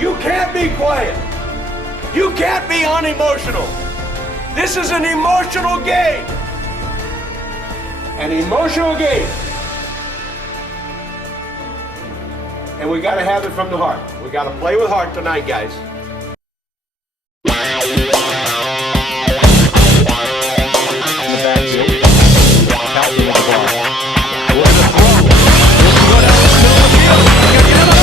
You can't be quiet. You can't be unemotional. This is an emotional game. An emotional game. And we got to have it from the heart. We got to play with heart tonight, guys. In the backfield, Calvin with the ball. With the throw. Looks to go down the middle of the field. He's going to get him out.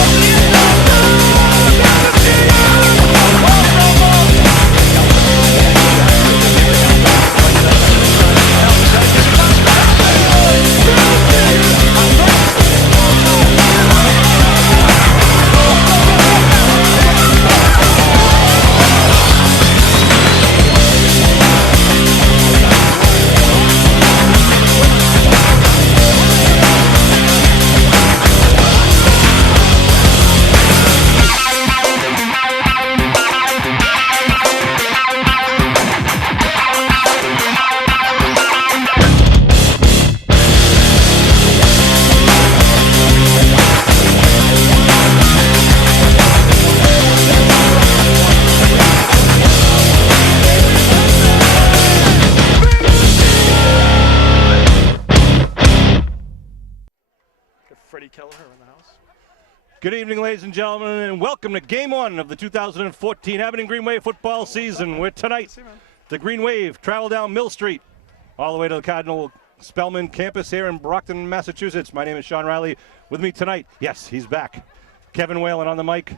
Good evening, ladies and gentlemen, and welcome to Game 1 of the 2014 Abington Green Wave football season, where tonight the Green Wave travel down Mill Street all the way to the Cardinal Spellman campus here in Brockton, Massachusetts. My name is Sean Riley. With me tonight, yes, he's back, Kevin Whalen on the mic.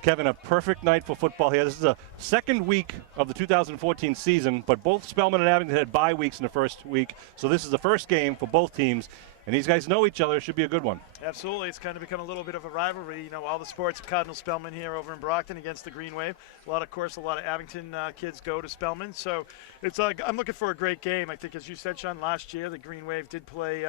Kevin, a perfect night for football here. This is the second week of the 2014 season, but both Spellman and Abington had bye weeks in the first week, so this is the first game for both teams. And these guys know each other. It should be a good one. Absolutely. It's kind of become a little bit of a rivalry. You know, all the sports, Cardinal Spellman here over in Brockton against the Green Wave. A lot of Abington kids go to Spellman. So it's I'm looking for a great game. I think, as you said, Sean, last year the Green Wave did play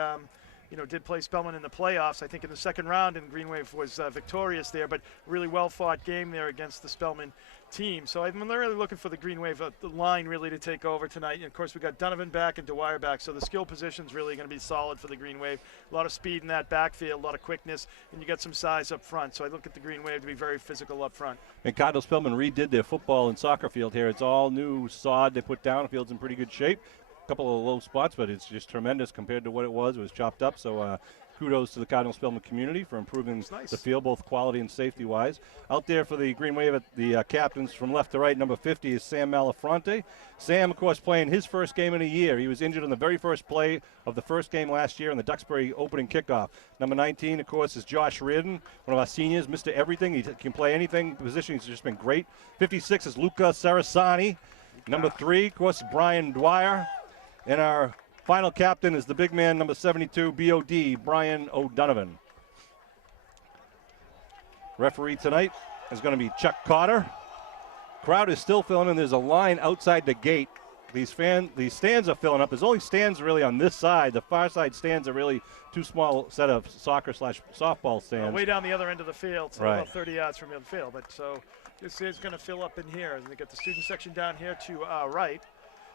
Spellman in the playoffs, I think in the second round, and Green Wave was victorious there, but really well-fought game there against the Spellman team. So I'm really looking for the Green Wave, the line really to take over tonight. And of course, we got Donovan back and Dwyer back, so the skill position's really going to be solid for the Green Wave. A lot of speed in that backfield, a lot of quickness, and you got some size up front. So I look at the Green Wave to be very physical up front. And Cardinal Spellman redid their football and soccer field here. It's all new sod they put down. The field's in pretty good shape. A couple of low spots, but it's just tremendous compared to what it was. It was chopped up, so kudos to the Cardinal Spellman community for improving the field, both quality and safety-wise. Out there for the Green Wave, the captains from left to right, number 50 is Sam Malafronte. Sam, of course, playing his first game in a year. He was injured on the very first play of the first game last year in the Duxbury opening kickoff. Number 19, of course, is Josh Reardon, one of our seniors, Mr. Everything. He can play anything position. He's just been great. 56 is Luca Sarasani. Number 3, of course, Brian Dwyer. And our final captain is the big man, number 72, BOD, Brian O'Donovan. Referee tonight is going to be Chuck Cotter. Crowd is still filling in. There's a line outside the gate. These stands are filling up. There's only stands really on this side. The far side stands are really too small set of soccer/softball stands. Way down the other end of the field, so right. About 30 yards from the field. But so this is going to fill up in here. And they got the student section down here to our right.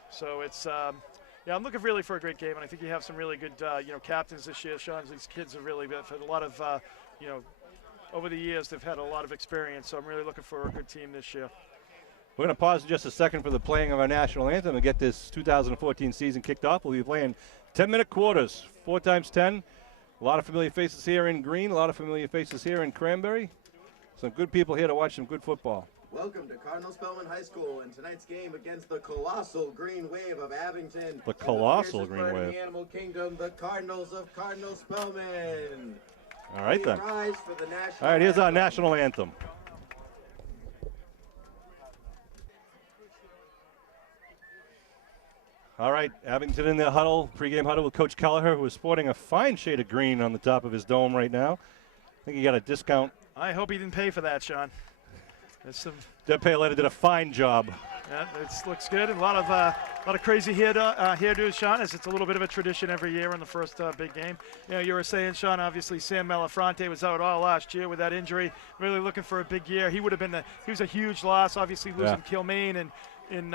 So it's yeah, I'm looking really for a great game, and I think you have some really good, captains this year. Sean, these kids have really had a lot of, over the years they've had a lot of experience. So I'm really looking for a good team this year. We're going to pause in just a second for the playing of our national anthem and get this 2014 season kicked off. We'll be playing 10-minute quarters, 4 times 10. A lot of familiar faces here in green, a lot of familiar faces here in Cranberry. Some good people here to watch some good football. Welcome to Cardinal Spellman High School and tonight's game against the colossal Green Wave of Abington. The colossal Green Wave. The animal kingdom, the Cardinals of Cardinal Spellman. All right then. Rise for the national All right, here's our anthem. national anthem. All right, Abington in their huddle, pregame huddle with Coach Kelleher, who is sporting a fine shade of green on the top of his dome right now. I think he got a discount. I hope he didn't pay for that, Sean. Deb Paoletta did a fine job. Yeah, it looks good. And a lot of crazy hairdos, Sean, as it's a little bit of a tradition every year in the first big game. You know, you were saying, Sean, obviously Sam Malafronte was out all last year with that injury. Really looking for a big year. He would have been he was a huge loss, obviously losing Kilmaine and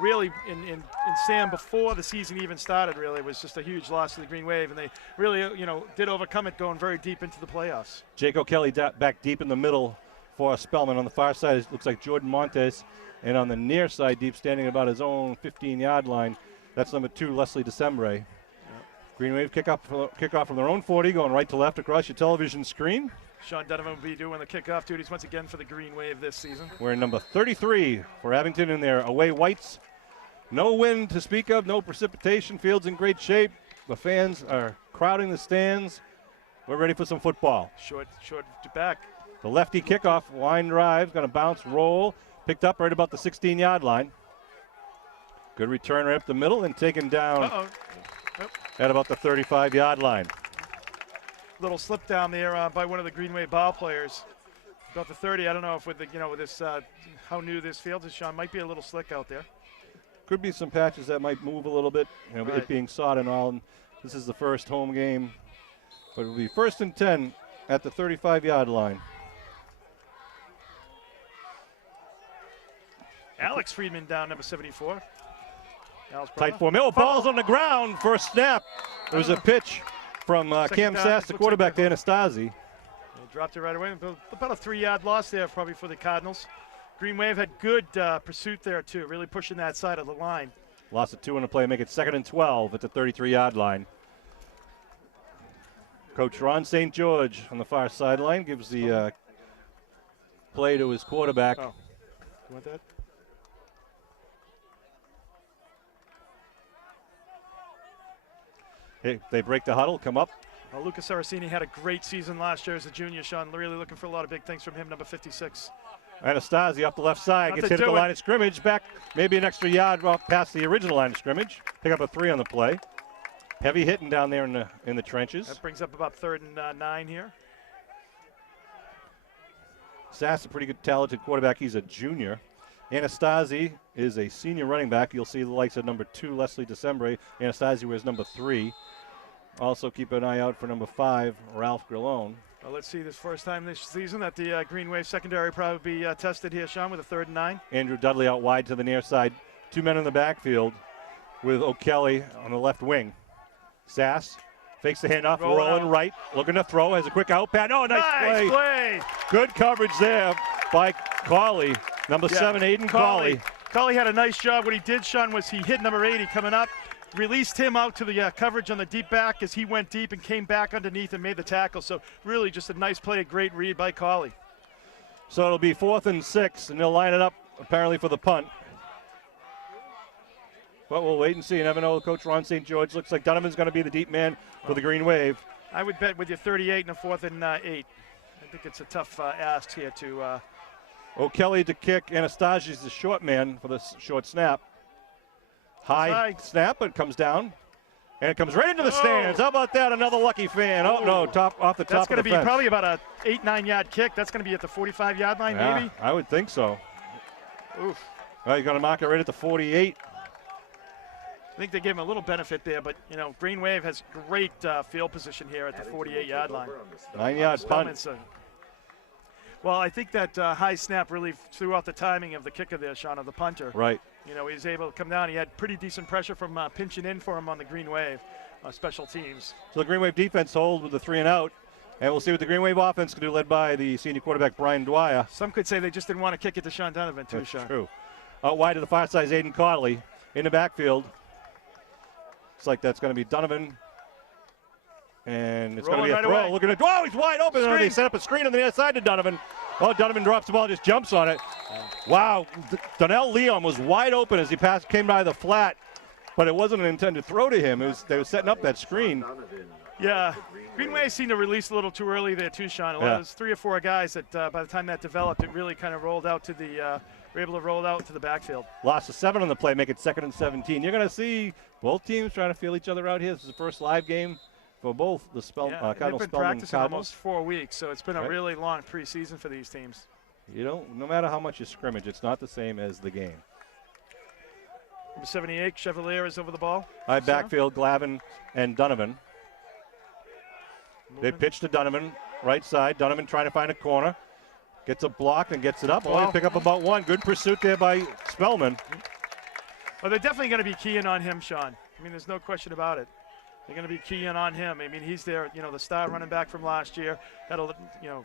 really in Sam before the season even started. Really, it was just a huge loss to the Green Wave, and they really did overcome it, going very deep into the playoffs. Jake O'Kelly back deep in the middle for Spellman. On the far side, it looks like Jordan Montes. And on the near side, deep, standing about his own 15-yard line, that's number 2, Leslie Decembre. Yep. Green Wave kickoff from their own 40, going right to left across your television screen. Sean Donovan will be doing the kickoff duties once again for the Green Wave this season. We're number 33 for Abington in their away whites. No wind to speak of, no precipitation. Field's in great shape. The fans are crowding the stands. We're ready for some football. Short to back. The lefty kickoff, line drive, going to bounce, roll. Picked up right about the 16-yard line. Good return right up the middle and taken down at about the 35-yard line. Little slip down there by one of the Green Wave ball players. About the 30. I don't know if with the, with this how new this field is, Sean. Might be a little slick out there. Could be some patches that might move a little bit. Right. It being sod and all. And this is the first home game, but it will be 1st and 10 at the 35-yard line. Alex Friedman down, number 74. Tight formation. Ball's on the ground for a snap. There was a pitch from Cam Sass, the quarterback, to Anastasi. He dropped it right away. About a 3-yard loss there probably for the Cardinals. Green Wave had good pursuit there, too, really pushing that side of the line. Lost of 2 in the play, make it 2nd and 12 at the 33-yard line. Coach Ron St. George on the far sideline gives the play to his quarterback. Oh. You want that? Hey, they break the huddle, come up. Well, Lucas Saraceni had a great season last year as a junior, Sean. Really looking for a lot of big things from him, number 56. Anastasi off the left side, gets hit at the line of scrimmage, back maybe an extra yard past the original line of scrimmage. Pick up a 3 on the play. Heavy hitting down there in the trenches. That brings up about 3rd and 9 here. Sass, a pretty good, talented quarterback. He's a junior. Anastasi is a senior running back. You'll see the likes of number 2, Leslie Decembre. Anastasi wears number 3. Also keep an eye out for number 5, Ralph Grillone. Well, let's see this first time this season that the Green Wave secondary probably be tested here, Sean, with a 3rd and 9. Andrew Dudley out wide to the near side. 2 men in the backfield with O'Kelly on the left wing. Sass fakes the handoff, rolling right, looking to throw, has a quick out pass. Oh, nice play. Good coverage there by Cawley. Number 7, Aiden Cawley. Cawley had a nice job. What he did, Sean, was he hit number 80 coming up, released him out to the coverage on the deep back as he went deep and came back underneath and made the tackle. So really just a nice play, a great read by Cawley. So it'll be 4th and 6, and they'll line it up apparently for the punt. But we'll wait and see. You never know. Coach Ron St. George looks like Donovan's going to be the deep man for the Green Wave. I would bet with your 38 and a 4th and 8. I think it's a tough ask here to. O'Kelly to kick. Anastasi's the short man for the short snap. High snap, but it comes down. And it comes right into the stands. How about that? Another lucky fan. Oh, no, off the top of the fence. That's going to be probably about a 8-9 yard kick. That's going to be at the 45-yard line, maybe? I would think so. Oof. Well, you're going to mark it right at the 48. I think they gave him a little benefit there, but, Green Wave has great field position here at the 48-yard line. 9-yard punt. Well, I think that high snap really threw out the timing of the kicker there, Sean, of the punter. Right. He was able to come down. He had pretty decent pressure from pinching in for him on the Green Wave special teams. So the Green Wave defense holds with the 3 and out, and we'll see what the Green Wave offense can do, led by the senior quarterback, Brian Dwyer. Some could say they just didn't want to kick it to Sean Donovan, too, That's Sean. True. Out wide to the far side is Aiden Cawley in the backfield. Looks like that's going to be Donovan. And it's going to be a throw. Away. Looking at, he's wide open. They set up a screen on the other side to Donovan. Oh, Donovan drops the ball, just jumps on it. Wow, Donnell Leon was wide open as he came by the flat, but it wasn't an intended throw to him. They were setting up that screen. Yeah, Green Wave seemed to release a little too early there too, Sean. There was 3 or 4 guys that by the time that developed, it really kind of rolled out to the were able to roll out to the backfield. Lost of 7 on the play, make it 2nd and 17. You're going to see both teams trying to feel each other out here. This is the first live game for both the Cardinal they've been Spellman practicing Cardinals. almost 4 weeks, so it's been a really long preseason for these teams. No matter how much you scrimmage, it's not the same as the game. Number 78, Chevalier is over the ball. High backfield, Glavin and Donovan. They pitch to Donovan, right side. Donovan trying to find a corner. Gets a block and gets it up. Only pick up about 1. Good pursuit there by Spellman. Well, they're definitely going to be keying on him, Sean. I mean, there's no question about it. They're going to be keying on him. I mean, he's there, the star running back from last year. Had,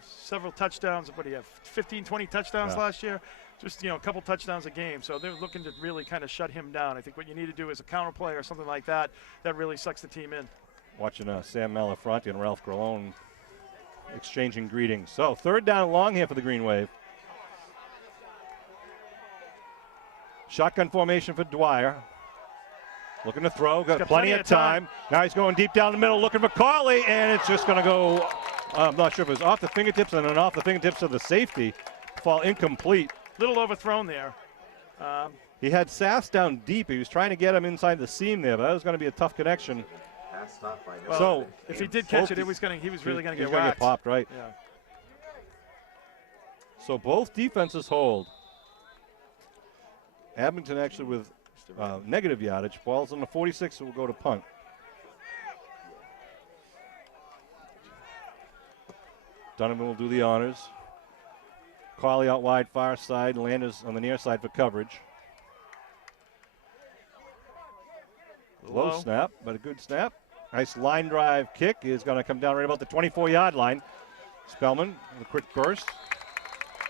several touchdowns. What do you have, 15, 20 touchdowns last year? Just, a couple touchdowns a game. So they're looking to really kind of shut him down. I think what you need to do is a counter play or something like that really sucks the team in. Watching Sam Malafronte and Ralph Grillone exchanging greetings. So 3rd down and long here for the Green Wave. Shotgun formation for Dwyer. Looking to throw, got plenty of time. Now he's going deep down the middle, looking for Carley, and it's just going to go, I'm not sure if it was off the fingertips and then off the fingertips of the safety. Fall incomplete. Little overthrown there. He had Sass down deep. He was trying to get him inside the seam there, but that was going to be a tough connection. Well, so if he did catch it, he was really going to get whacked. Get popped, right? Yeah. So both defenses hold. Abington actually with negative yardage. Ball's on the 46, so we'll go to punt. Donovan will do the honors. Carley out wide, far side. Landers on the near side for coverage. Low snap, but a good snap. Nice line drive kick is going to come down right about the 24-yard line. Spellman with a quick burst.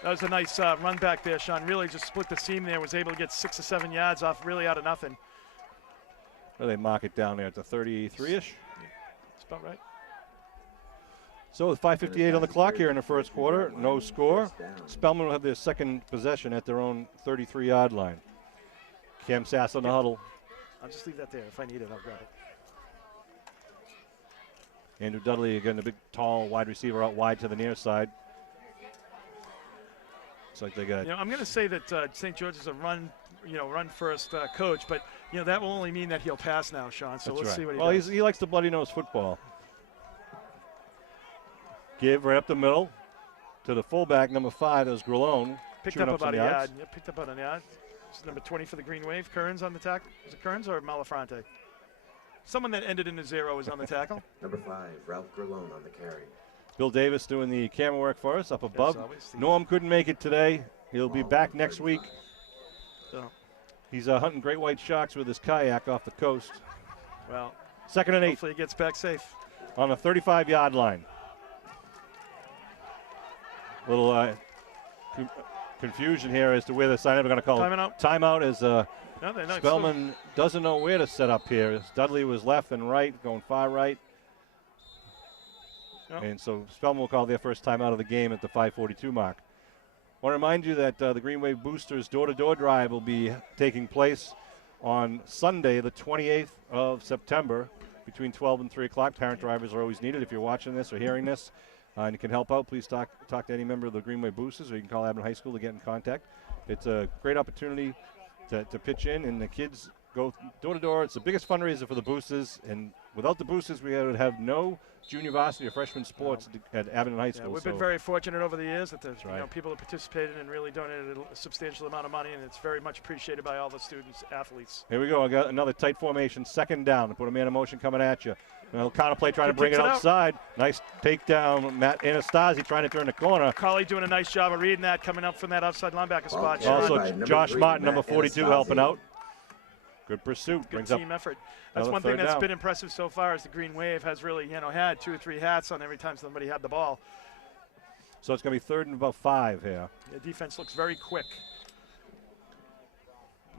That was a nice run back there, Sean. Really just split the seam there. Was able to get 6 or 7 yards off really out of nothing. Well, they mark it down there at the 33-ish. That's about right. So with 5:58 on the clock here in the first quarter, no score. Spellman will have their second possession at their own 33-yard line. Cam Sass on the huddle. I'll just leave that there. If I need it, I'll grab it. Andrew Dudley, again, the big, tall wide receiver out wide to the near side. Looks like they got. I'm going to say that St. George is a run first coach, but that will only mean that he'll pass now, Sean. So let's see what he does. Well, he likes the bloody nose football. Give right up the middle to the fullback, number 5. That was Grillone. Picked up about a yard. Yeah, picked up about a yard. This is number 20 for the Green Wave. Kearns on the tackle. Is it Kearns or Malafronte? Someone that ended in a 0 is on the tackle. Number 5, Ralph Grillone on the carry. Bill Davis doing the camera work for us up above. Norm couldn't make it today. He'll be back next week. So. He's hunting great white sharks with his kayak off the coast. Well, 2nd and 8. Hopefully he gets back safe. On the 35-yard line. Little confusion here as to where the sign are going to call timeout as Spellman doesn't know where to set up here. As Dudley was left and right, going far right. Yep. And so Spellman will call their first timeout of the game at the 5:42 mark. I want to remind you that the Green Wave Boosters door-to-door drive will be taking place on Sunday, the 28th of September, between 12 and 3 o'clock. Parent drivers are always needed if you're watching this or hearing this. And you can help out, please talk to any member of the Greenway Boosters, or you can call Abington High School to get in contact. It's a great opportunity to pitch in, and the kids go door to door. It's the biggest fundraiser for the Boosters, and without the Boosters, we would have no junior varsity or freshman sports at Abington High School. Yeah, we've been very fortunate over the years that there's people that participated and really donated a substantial amount of money, and it's very much appreciated by all the students, athletes. Here we go. I got another tight formation, 2nd down. Put a man in motion coming at you. Counter play trying to bring it outside. Nice takedown. Matt Anastasi trying to turn the corner. Carley doing a nice job of reading that, coming up from that outside linebacker spot. Also, Josh Martin, number 42, helping out. Good pursuit. Good team effort. That's one thing that's been impressive so far is the Green Wave has really, had 2 or 3 hats on every time somebody had the ball. So it's going to be 3rd and about 5 here. The defense looks very quick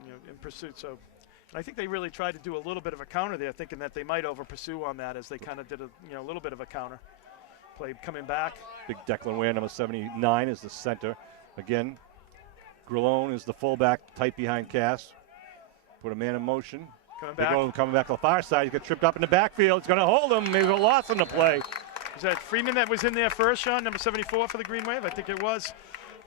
in pursuit. So. And I think they really tried to do a little bit of a counter there, thinking that they might over-pursue on that as they kind of did a little bit of a counter play coming back. Big Declan Ware, number 79, is the center. Again, Grillone is the fullback, tight behind Cass. Put a man in motion. Coming back to the far side. He got tripped up in the backfield. He's going to hold him. Maybe a loss on the play. Was that Freeman that was in there first, Sean, number 74 for the Green Wave? I think it was.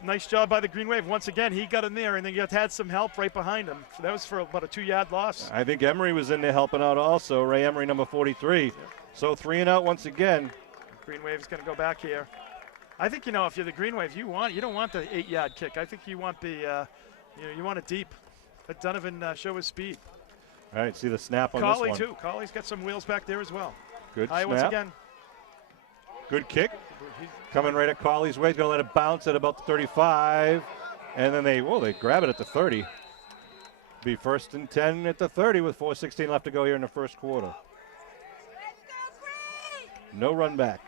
Nice job by the Green Wave. Once again, he got in there, and then you had some help right behind him. That was for about a 2-yard loss. I think Emery was in there helping out also. Ray Emery, number 43. Yep. So 3 and out once again. Green Wave is going to go back here. I think, if you're the Green Wave, you don't want the 8-yard kick. I think you want the, you want it deep. Let Donovan show his speed. All right, see the snap on Carley this one. Too. Carley's got some wheels back there as well. Good snap. Once again. Good kick. Coming right at Carley's way. He's going to let it bounce at about the 35. And then they grab it at the 30. Be 1st and 10 at the 30 with 4:16 left to go here in the first quarter. No run back.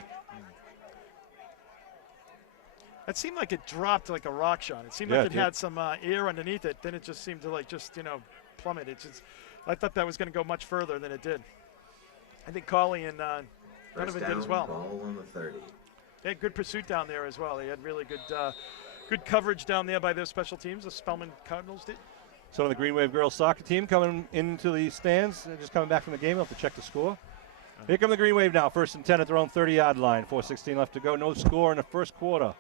It seemed like it dropped like a rock shot. It seemed Yeah, like it it did. had some air underneath it. Then it just seemed to like plummet. I thought that was going to go much further than it did. I think Colley and First Donovan down, did as well. ball on the 30. They had good pursuit down there as well. They had really good coverage down there by their special teams. The Spellman Cardinals did. So the Green Wave girls soccer team coming into the stands. They're just coming back from the game. They'll have to check the score. Here come the Green Wave now. 1st and 10 at their own 30-yard line. 4:16 left to go. No score in the first quarter.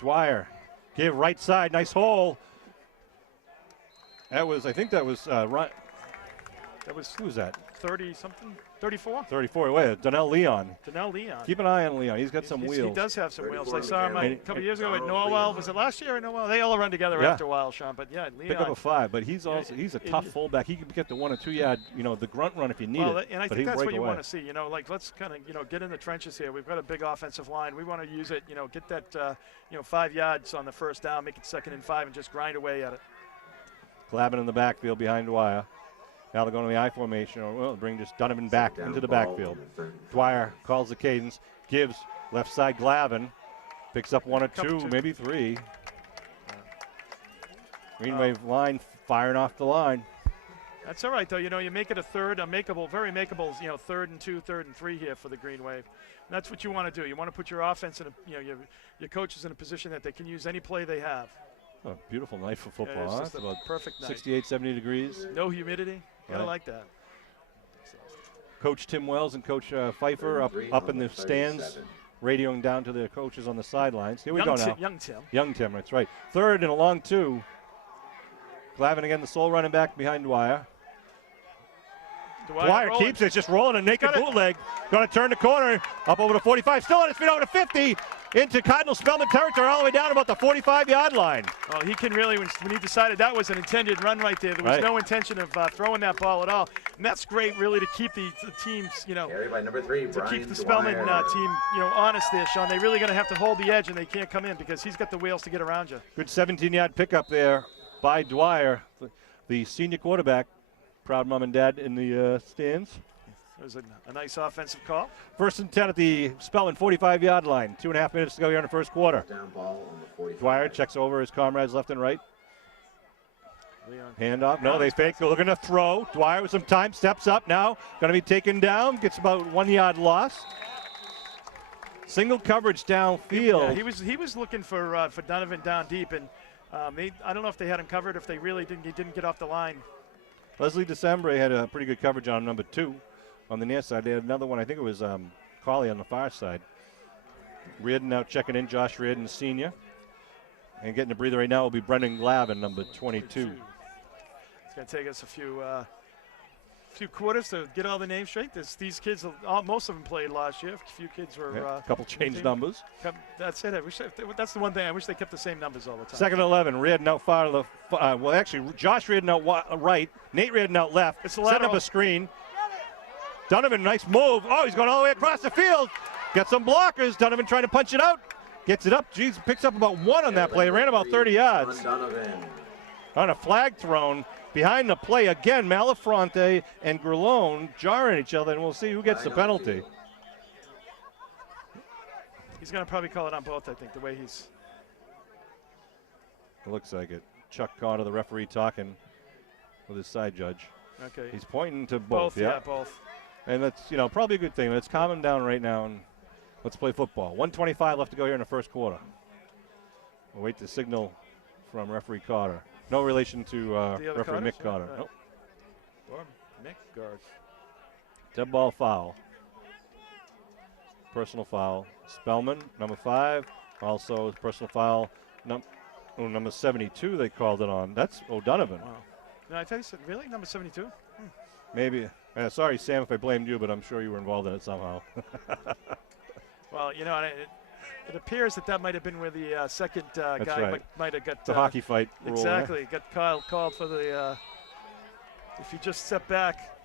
Dwyer, give right side. Nice hole. I think that was Ryan. That was Who was that? 30-something, 34. 34 away. Donnell Leon. Donnell Leon. Keep an eye on Leon. He's got some He wheels. does have some wheels. I 34 saw him a and- couple years ago at Norwell. Was it last year at Norwell? They all run together Yeah. after a while, Sean. But yeah, Leon. Pick up a 5, but he's a tough fullback. He can get the 1 or 2 yard, the grunt run if you need it. And I but think he'll that's break what you away. want to see. Let's kind of, get in the trenches here. We've got a big offensive line. We want to use it. Get that, 5 yards on the first down, make it 2nd and 5, and just grind away at it. Glavin in the backfield behind Dwyer. Now they're going to the I formation, or well, bring just Donovan back Down into the ball backfield. on the 35. Dwyer calls the cadence, gives left side Glavin, picks up 1 or Couple 2, two. maybe 3. Green Wave line firing off the line. That's all right, though. You make it very makeable, 3rd and 2, 3rd and 3 here for the Green Wave. And that's what you want to do. You want to put your offense in your coaches in a position that they can use any play they have. Oh, beautiful night for It's football. Huh? just It's a about perfect night. 68, 70 degrees. No humidity. Gotta Right. like that. Coach Tim Wells and Coach Pfeiffer up 33 in on the stands, 37. radioing down to their coaches on the sidelines. Here we go now. Young Tim. Young Tim, that's right. 3rd and a long 2. Glavin again, the sole running back behind Dwyer. Dwyer rolling. keeps it, just rolling a naked Got it. bootleg. Going to turn the corner, up over to 45, still on his feet over to 50, into Cardinal Spellman territory, all the way down about the 45-yard line. Oh, he can really, when he decided that was an intended run right there, there was Right. no intention of throwing that ball at all. And that's great, really, to keep the teams, Carried by number 3, to Brian keep the Spellman Dwyer. team, honest there, Sean. They're really going to have to hold the edge, and they can't come in because he's got the wheels to get around you. Good 17-yard pickup there by Dwyer, the senior quarterback. Proud mom and dad in the stands. It was a nice offensive call. 1st and 10 at the Spellman 45-yard line. 2.5 minutes to go here in the first quarter. Down ball on the 45. Dwyer checks over his comrades left and right. Leon. Handoff. No, they fake. They're looking to throw. Dwyer with some time. Steps up now. Going to be taken down. Gets about 1 yard loss. Single coverage downfield. Yeah, he was looking for Donovan down deep, and I don't know if they had him covered, if they really didn't. He didn't get off the line. Leslie Decembre had a pretty good coverage on number 2 on the near side. They had another one. I think it was Colley on the far side. Reardon now checking in. Josh Reardon, senior. And getting a breather right now will be Brendan Glavin, number 22. It's going to take us a few quarters to get all the names straight. These kids, most of them played last year. A few kids were. Yeah, a couple changed team. numbers. That's it. That's the one thing. I wish they kept the same numbers all the time. 2nd and 11. Reardon out far to the. Josh Reardon out right. Nate Reardon out left. It's a Setting up lateral. a screen. Donovan, nice move. Oh, he's going all the way across the field. Got some blockers. Donovan trying to punch it out. Gets it up. Jeez, picks up about 1 on that play. Ran about 30 yards. Donovan. On a flag thrown behind the play again. Malafronte and Grillone jarring each other, and we'll see who gets the penalty. He's going to probably call it on both, I think, the way he's. It looks like it. Chuck Carter, the referee, talking with his side judge. Okay. He's pointing to both. Yeah, both. And that's, probably a good thing. Let's calm him down right now and let's play football. 1:25 left to go here in the first quarter. We'll wait the signal from referee Carter. No relation to The other referee Carters? Mick Carter. Right. Nope. Or Nick guard. Dead ball foul. Personal foul. Spellman, number 5. Also personal foul. Number 72 they called it on. That's O'Donovan. Wow. No, I thought he said, really? Number 72? Maybe. Sorry, Sam, if I blamed you, but I'm sure you were involved in it somehow. Well, it appears that might have been where the second guy right. might have got. It's a hockey fight rule. Exactly. Got called for the. If you just step back.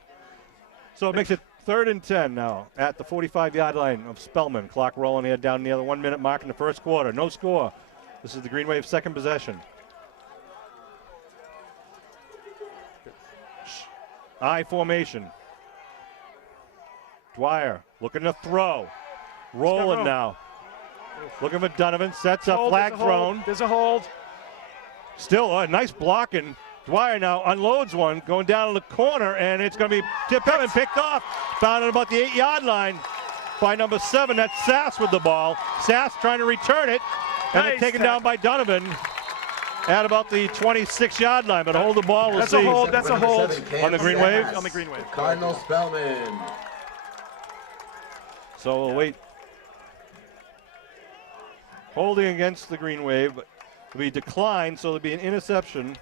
So it makes it 3rd and 10 now at the 45-yard line of Spellman. Clock rolling here down near the 1 minute mark in the first quarter. No score. This is the Green Wave's second possession. I formation. Dwyer looking to throw. Rolling now. Looking for Donovan. Sets up. Flag thrown. There's a hold. Still a nice blocking. Dwyer now unloads one, going down to the corner, and it's going to be tipped up and picked off. Found at about the 8-yard line by number 7. That's Sass with the ball. Sass trying to return it, and Nice then taken tackle. down by Donovan at about the 26-yard line. But hold the ball. We'll That's see. a hold. That's a hold. On the Green Wave? On the Green Wave. Cardinal Spellman. So we'll wait. Holding against the Green Wave. Will be declined, so there'll be an interception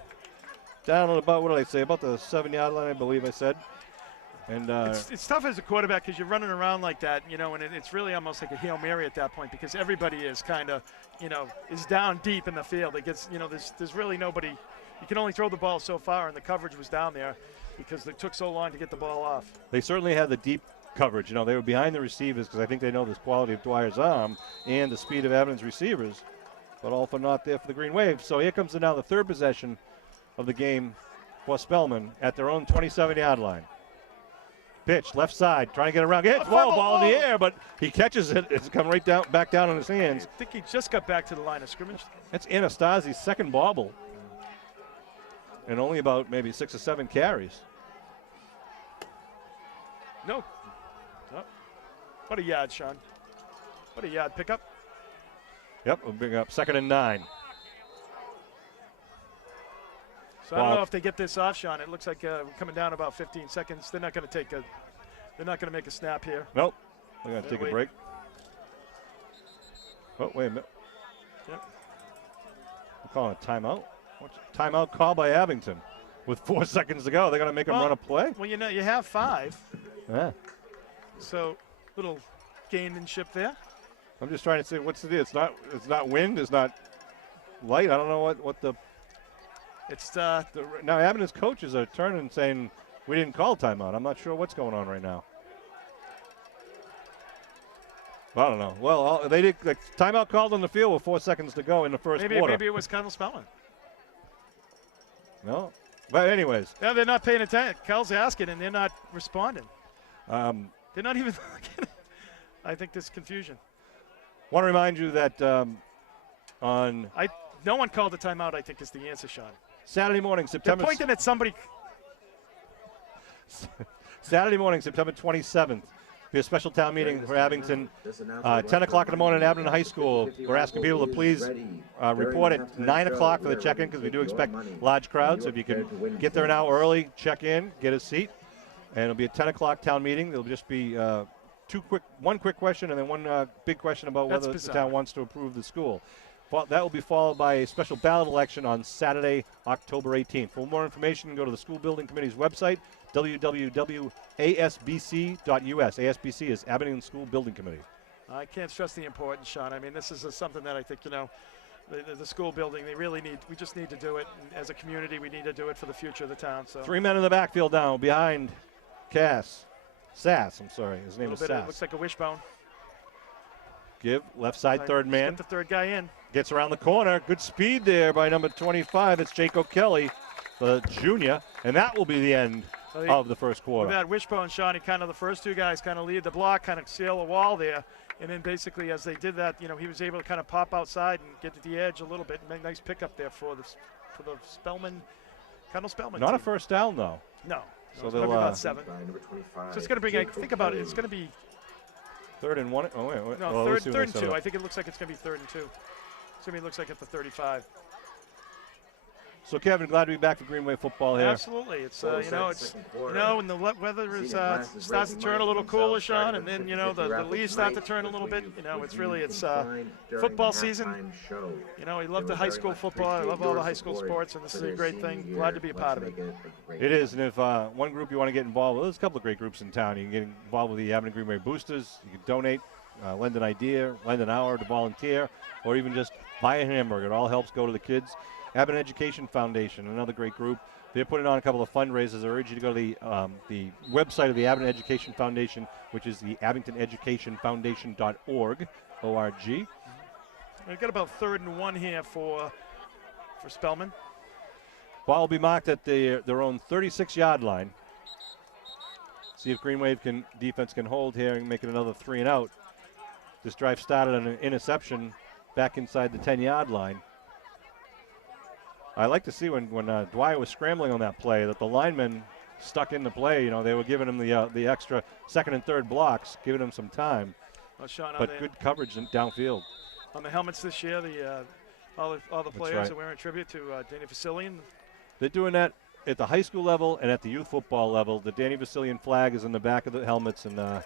down at about, what did I say, about the 7-yard line, I believe I said. And It's tough as a quarterback because you're running around like that, you know, and it's really almost like a Hail Mary at that point because everybody is kind of, you know, is down deep in the field. It gets, you know, there's really nobody. You can only throw the ball so far, and the coverage was down there because it took so long to get the ball off. they certainly had the deep coverage. You know, they were behind the receivers because I think they know the quality of Dwyer's arm and the speed of Abington's receivers, but all for naught there for the Green Wave. So here comes now the third possession of the game for Spellman at their own 27-yard line. Pitch, left side, trying to get around. Hits, ball in the air, but he catches it. It's come right down, back down in his hands. I think he just got back to the line of scrimmage. That's Anastasi's second bobble. And only about maybe 6 or 7 carries. No. What a yard, Sean. What a yard pickup. Yep, we'll bring up 2nd and 9. So I don't know if they get this off, Sean. It looks like we're coming down about 15 seconds. They're not going to take a. They're not going to make a snap here. Nope. We're going to take a wait. break. Oh, wait a minute. Yep. We're calling a timeout. Timeout call by Abington. With 4 seconds to go, they're going to make him run a play? Well, you know, you have 5. Yeah. So little gamemanship there. I'm just trying to say, what's the deal? It's not wind. It's not light. I don't know what the. It's Now Abington's coaches are turning and saying we didn't call timeout. I'm not sure what's going on right now. I don't know. Well, they did like, timeout called on the field with 4 seconds to go in the first quarter. Maybe it was Cardinal Spellman. No, but anyways. Yeah, they're not paying attention. Cal's asking, and they're not responding. They're not even looking. I think there's confusion. Want to remind you that No one called a timeout, I think, is the answer, Sean. Saturday morning, They're September. pointing at somebody. Saturday morning, September 27th. Be a special town meeting for Abington. 10 o'clock in the morning at Abington High School. We're asking people to please report at 9 o'clock for the check-in because we do expect large crowds. So if you can get there an hour early, check in, get a seat. And it'll be a 10 o'clock town meeting. There'll just be one quick question and then one big question about whether the town wants to approve the school. That will be followed by a special ballot election on Saturday, October 18th. For more information, go to the School Building Committee's website, www.asbc.us. ASBC is Abington School Building Committee. I can't stress the importance, Sean. I mean, this is something that I think, you know, the school building, we just need to do it. And as a community, we need to do it for the future of the town. So 3 men in the backfield now behind Sass. I'm sorry. His name is Sass. It looks like a wishbone. Give, left side, third man. Get the third guy in. Gets around the corner. Good speed there by number 25. It's Jacob Kelly, the junior. And that will be the end of the first quarter. With that wishbone, Sean, the first 2 guys kind of lead the block, kind of seal a wall there. And then basically as they did that, you know, he was able to kind of pop outside and get to the edge a little bit and make a nice pickup there for the Spellman, Cardinal Spellman Not team. a first down, though. No. So It's they'll going to be about 7. So it's going to bring, think about it, it's going to be. 3rd and 1. Oh, wait. No, Well, third and 2. I think it looks like it's going to be 3rd and 2. So it looks like at the 35. So, Kevin, glad to be back for Green Wave football here. Absolutely. It's, when the weather starts to turn a little cooler, Sean, and then, the leaves start to turn a little bit, it's football season. We love the high school football. I love all the high school sports, and this is a great thing. Glad to be a part of it. It is, and if one group you want to get involved with, there's a couple of great groups in town. You can get involved with the Abington Green Wave Boosters. You can donate, lend an idea, lend an hour to volunteer, or even just buy a hamburger. It all helps go to the kids. Abington Education Foundation, another great group. They're putting on a couple of fundraisers. I urge you to go to the website of the Abington Education Foundation, which is the abingtoneducationfoundation.org, O-R-G. We've got about 3rd and 1 here for Spellman. Ball will be marked at their own 36-yard line. See if Green Wave defense can hold here and make it another 3 and out. This drive started on an interception back inside the 10-yard line. I like to see when Dwyer was scrambling on that play that the linemen stuck in the play. You know, they were giving him the extra second and third blocks, giving him some time. Well, Sean, but good coverage downfield. On the helmets this year, all the players are wearing a tribute to Danny Vasilian. They're doing that at the high school level and at the youth football level. The Danny Vasilian flag is in the back of the helmets, and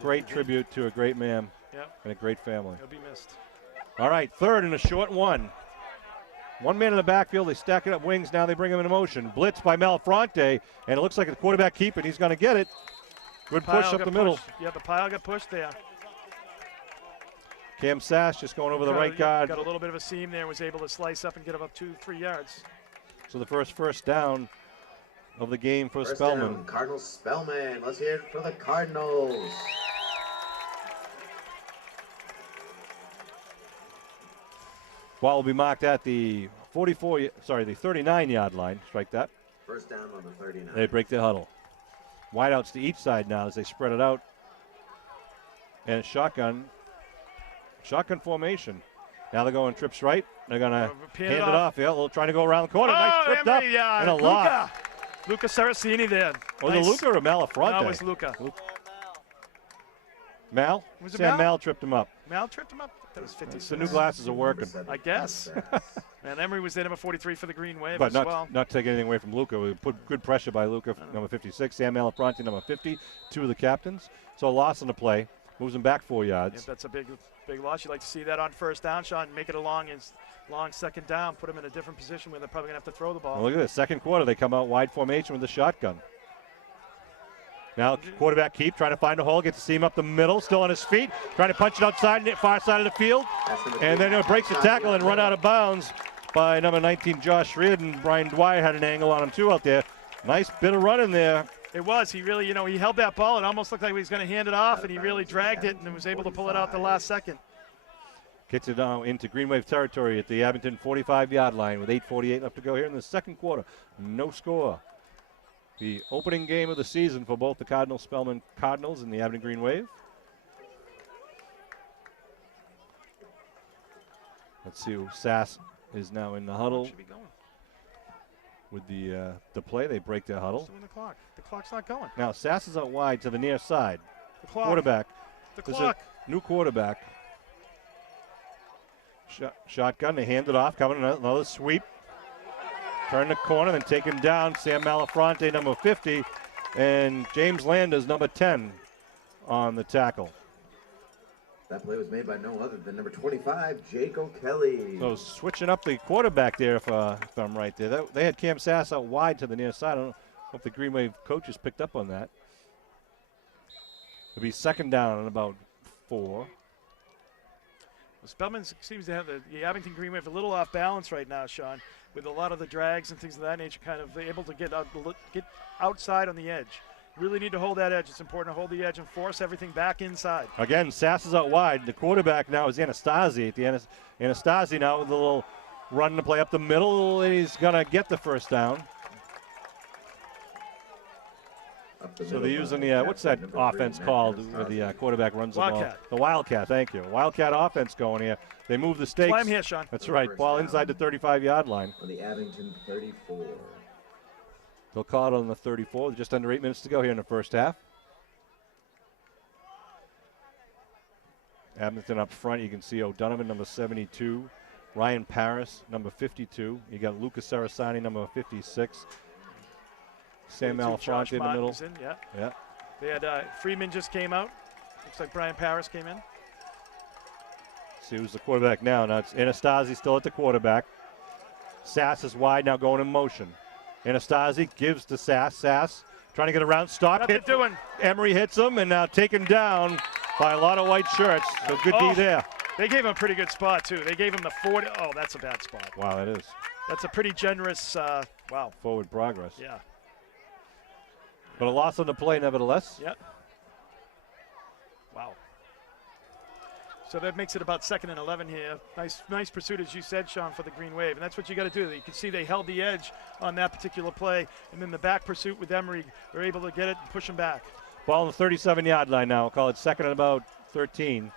great tribute to a great man and a great family. He'll be missed. All right, third and a short one. One man in the backfield. They stack it up wings. Now they bring him into motion. Blitz by Malafronte, and it looks like the quarterback keep it. He's going to get it. Good push up the middle. Yeah, the pile got pushed there. Cam Sass just going over the right guard. Got a little bit of a seam there. Was able to slice up and get him up 2-3 yards. So the first down of the game for Spellman. Down, Cardinal Spellman. Let's hear it for the Cardinals. Ball will be marked at the 39-yard line. Strike that. First down on the 39. They break the huddle. Wideouts to each side now as they spread it out. And shotgun formation. Now they're going trips right. They're going to hand it off. Yeah, trying to go around the corner. Nice tripped up and a lot. Luca Saracini there. Was it Luca or Malafronte? No, it was Luca. Mal? Sam Mal tripped him up. Mal tripped him up? That was 56. The new glasses are working. I guess. And Emery was there, number 43 for the Green Wave but as well. Not taking anything away from Luca. We put good pressure by Luca, number 56. Sam Malafronte, number 50, two of the captains. So a loss on the play. Moves him back 4 yards. Yeah, that's a big loss. You like to see that on first down, Sean. Make it a long second down. Put them in a different position where they're probably going to have to throw the ball. Well, look at this. Second quarter, they come out wide formation with the shotgun. Now quarterback keep trying to find a hole. Gets the seam up the middle. Still on his feet. Trying to punch it outside, far side of the field. And then it breaks the tackle and run out of bounds by number 19, Josh Reardon. Brian Dwyer had an angle on him, too, out there. Nice bit of running there. It was. He really, he held that ball. It almost looked like he was going to hand it off, and he really dragged it and was able to pull it out the last second. Gets it into Green Wave territory at the Abington 45-yard line with 8:48 left to go here in the second quarter. No score. The opening game of the season for both the Cardinal Spellman Cardinals and the Abington Green Wave. Let's see who Sass is now in the huddle. Should be going. With the play, they break their huddle. The clock. The clock's not going. Now Sass is out wide to the near side. The clock. Quarterback. The clock. New quarterback. Shotgun. They hand it off. Coming another sweep. Turn the corner, then taken down. Sam Malafronte, number 50, and James Landers, number 10, on the tackle. That play was made by no other than number 25, Jake O'Kelly. So switching up the quarterback there, if I'm right there. They had Cam Sass out wide to the near side. I don't know if the Green Wave coaches picked up on that. It'll be second down and about 4. Well, Spellman seems to have the Abington Green Wave a little off balance right now, Sean, with a lot of the drags and things of that nature, kind of able to get outside on the edge. Really need to hold that edge. It's important to hold the edge and force everything back inside. Again, Sass is out wide. The quarterback now is Anastasi. Anastasi now with a little run to play up the middle, and he's going to get the first down. So they're using the, what's that offense called where the quarterback runs the ball? The Wildcat, thank you. Wildcat offense going here. They move the stakes. That's why I'm here, Sean. That's right. Ball inside the 35-yard line. On the Abington 34. They'll call it on the 34. Just under 8 minutes to go here in the first half. Abington up front. You can see O'Donovan, number 72. Ryan Paris, number 52. You got Lucas Sarasani, number 56. Sam Malafronte in the middle. Yeah. They had Freeman just came out. Looks like Brian Paris came in. See who's the quarterback now. Now it's Anastasi still at the quarterback. Sass is wide now going in motion. Anastasi gives to Sass. Sass trying to get around. Stop. Hit. Doing? Emery hits him and now taken down by a lot of white shirts. So good D there. They gave him a pretty good spot too. They gave him the 40. Oh, that's a bad spot. Wow, that is. That's a pretty generous, wow. Forward progress. Yeah. But a loss on the play nevertheless. Yep. Wow. So that makes it about 2nd and 11 here. Nice pursuit, as you said, Sean, for the Green Wave. And that's what you got to do. You can see they held the edge on that particular play. And then the back pursuit with Emery, they're able to get it and push them back. Ball on the 37-yard line now. We'll call it 2nd and about 13.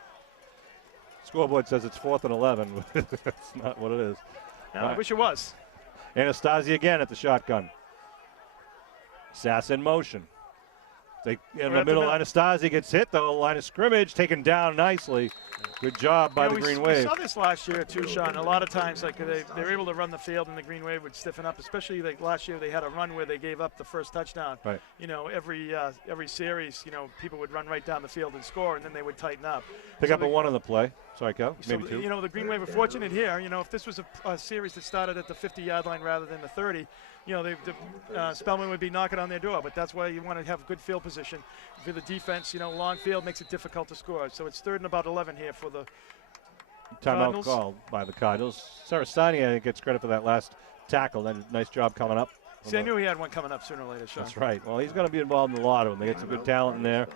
Scoreboard says it's 4th and 11. That's not what it is. No, I wish it was. Anastasia again at the shotgun. Sass in motion. They in the middle. Anastasia gets hit, though. Line of scrimmage, taken down nicely. Good job by the Green Wave. We saw this last year too, Sean. A lot of times, like they were able to run the field, and the Green Wave would stiffen up. Especially like last year, they had a run where they gave up the first touchdown. Right. You know, every series, you know, people would run right down the field and score, and then they would tighten up. Pick up a 1 on the play. Sorry, Cal. Maybe 2. You know, the Green Wave are fortunate here. You know, if this was a series that started at the 50-yard line rather than the 30, you know, Spellman would be knocking on their door. But that's why you want to have good field position for the defense. You know, long field makes it difficult to score. So it's 3rd and about 11 here for the Timeout called by the Cardinals. Sarastani, I think, gets credit for that last tackle. Then nice job coming up. See, I knew he had one coming up sooner or later, Sean. That's right. Well, he's going to be involved in a lot of them. They get some good talent in there.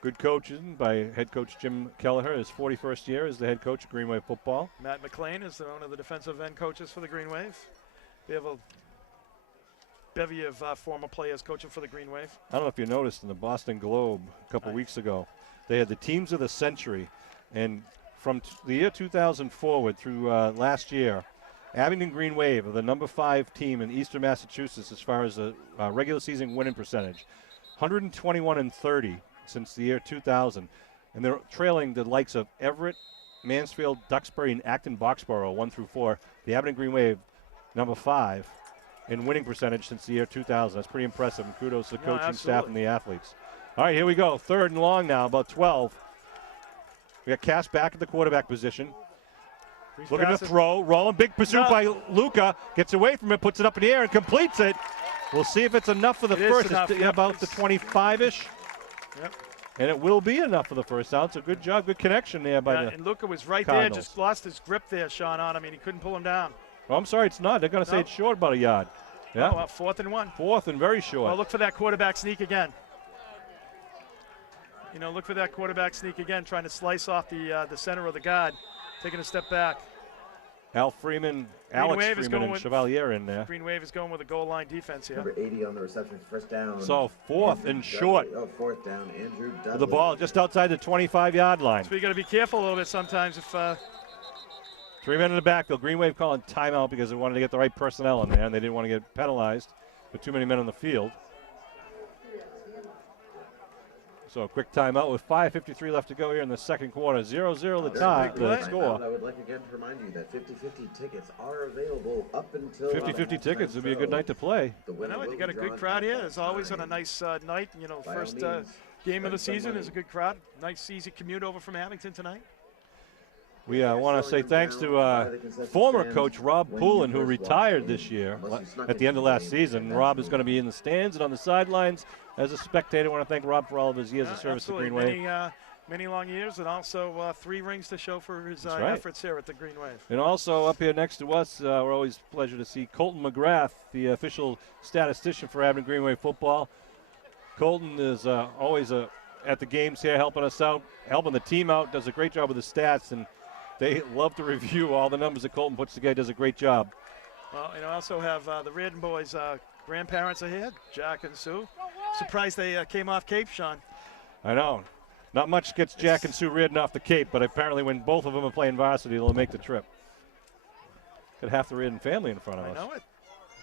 Good coaching by head coach Jim Kelleher. His 41st year as the head coach of Green Wave football. Matt McLean is one of the defensive end coaches for the Green Wave. They have a bevy of former players coaching for the Green Wave. I don't know if you noticed in the Boston Globe a couple weeks ago, they had the teams of the century, and from the year 2000 forward through last year, Abington Green Wave are the number 5 team in Eastern Massachusetts as far as the regular season winning percentage. 121-30 since the year 2000. And they're trailing the likes of Everett, Mansfield, Duxbury, and Acton Boxborough, 1 through 4. The Abington Green Wave, number 5 in winning percentage since the year 2000. That's pretty impressive, and kudos to the coaching staff and the athletes. All right, here we go. 3rd and long now, about 12. We got Cass back at the quarterback position. Looking to throw, rolling, big pursuit by Luca. Gets away from it, puts it up in the air, and completes it. We'll see if it's enough for the first. It's about the 25-ish. Yep. And it will be enough for the first down. So good job, good connection there by the and Luca was right Cardinals. there, just lost his grip there, Sean, on him, and he couldn't pull him down. Oh, I'm sorry, it's not. They're going to say it's short, about a yard. Yeah. Oh, 4th and 1. 4th and very short. Well, look for that quarterback sneak again. You know, look for that quarterback sneak again, trying to slice off the center of the guard, taking a step back. Alex Freeman and Chevalier in there. Green Wave is going with a goal line defense here. Number 80 on the reception, first down. So 4th and short. Oh, 4th down, Andrew Dudley. The ball just outside the 25-yard line. So you got to be careful a little bit sometimes if 3 men in the backfield. Green Wave calling timeout because they wanted to get the right personnel in there, and they didn't want to get penalized with too many men on the field. So a quick timeout with 5:53 left to go here in the second quarter. 0-0 the tie, the score. I would like again to remind you that 50-50 tickets are available up until 50-50 tickets would be a good night to play. I know it. You got a good crowd here. As always on a nice night. You know, first game of the season is a good crowd. Nice, easy commute over from Abington tonight. We want to say thanks to former coach Rob Poulin, who retired this year at the end of last season. Rob is going to be in the stands and on the sidelines as a spectator. I want to thank Rob for all of his years of service to Green Wave. Many long years, and also 3 rings to show for his efforts here at the Green Wave. And also up here next to us, we're always a pleasure to see Colton McGrath, the official statistician for Abington Green Wave football. Colton is always at the games here, helping us out, helping the team out, does a great job with the stats, and they love to review all the numbers that Colton puts together. Does a great job. Well, I also have the Reardon boys' grandparents are here, Jack and Sue. Surprised they came off Cape, Sean. I know. Not much gets Jack and Sue Reardon off the Cape, but apparently when both of them are playing varsity, they'll make the trip. Got half the Reardon family in front of us. I know it.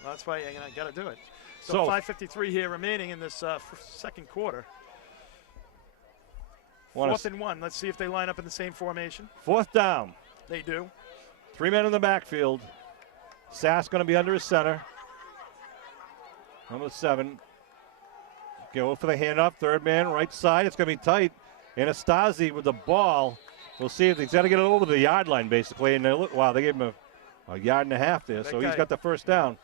Well, that's why I got to do it. So 5:53 here remaining in this second quarter. 4th and 1. Let's see if they line up in the same formation. 4th down. They do. 3 men in the backfield. Sass going to be under his center. Number 7. Go for the handoff. 3rd man, right side. It's going to be tight. Anastasi with the ball. We'll see if he's got to get it over the yard line, basically. And they look, wow, they gave him a yard and a half there. So he's got the first down.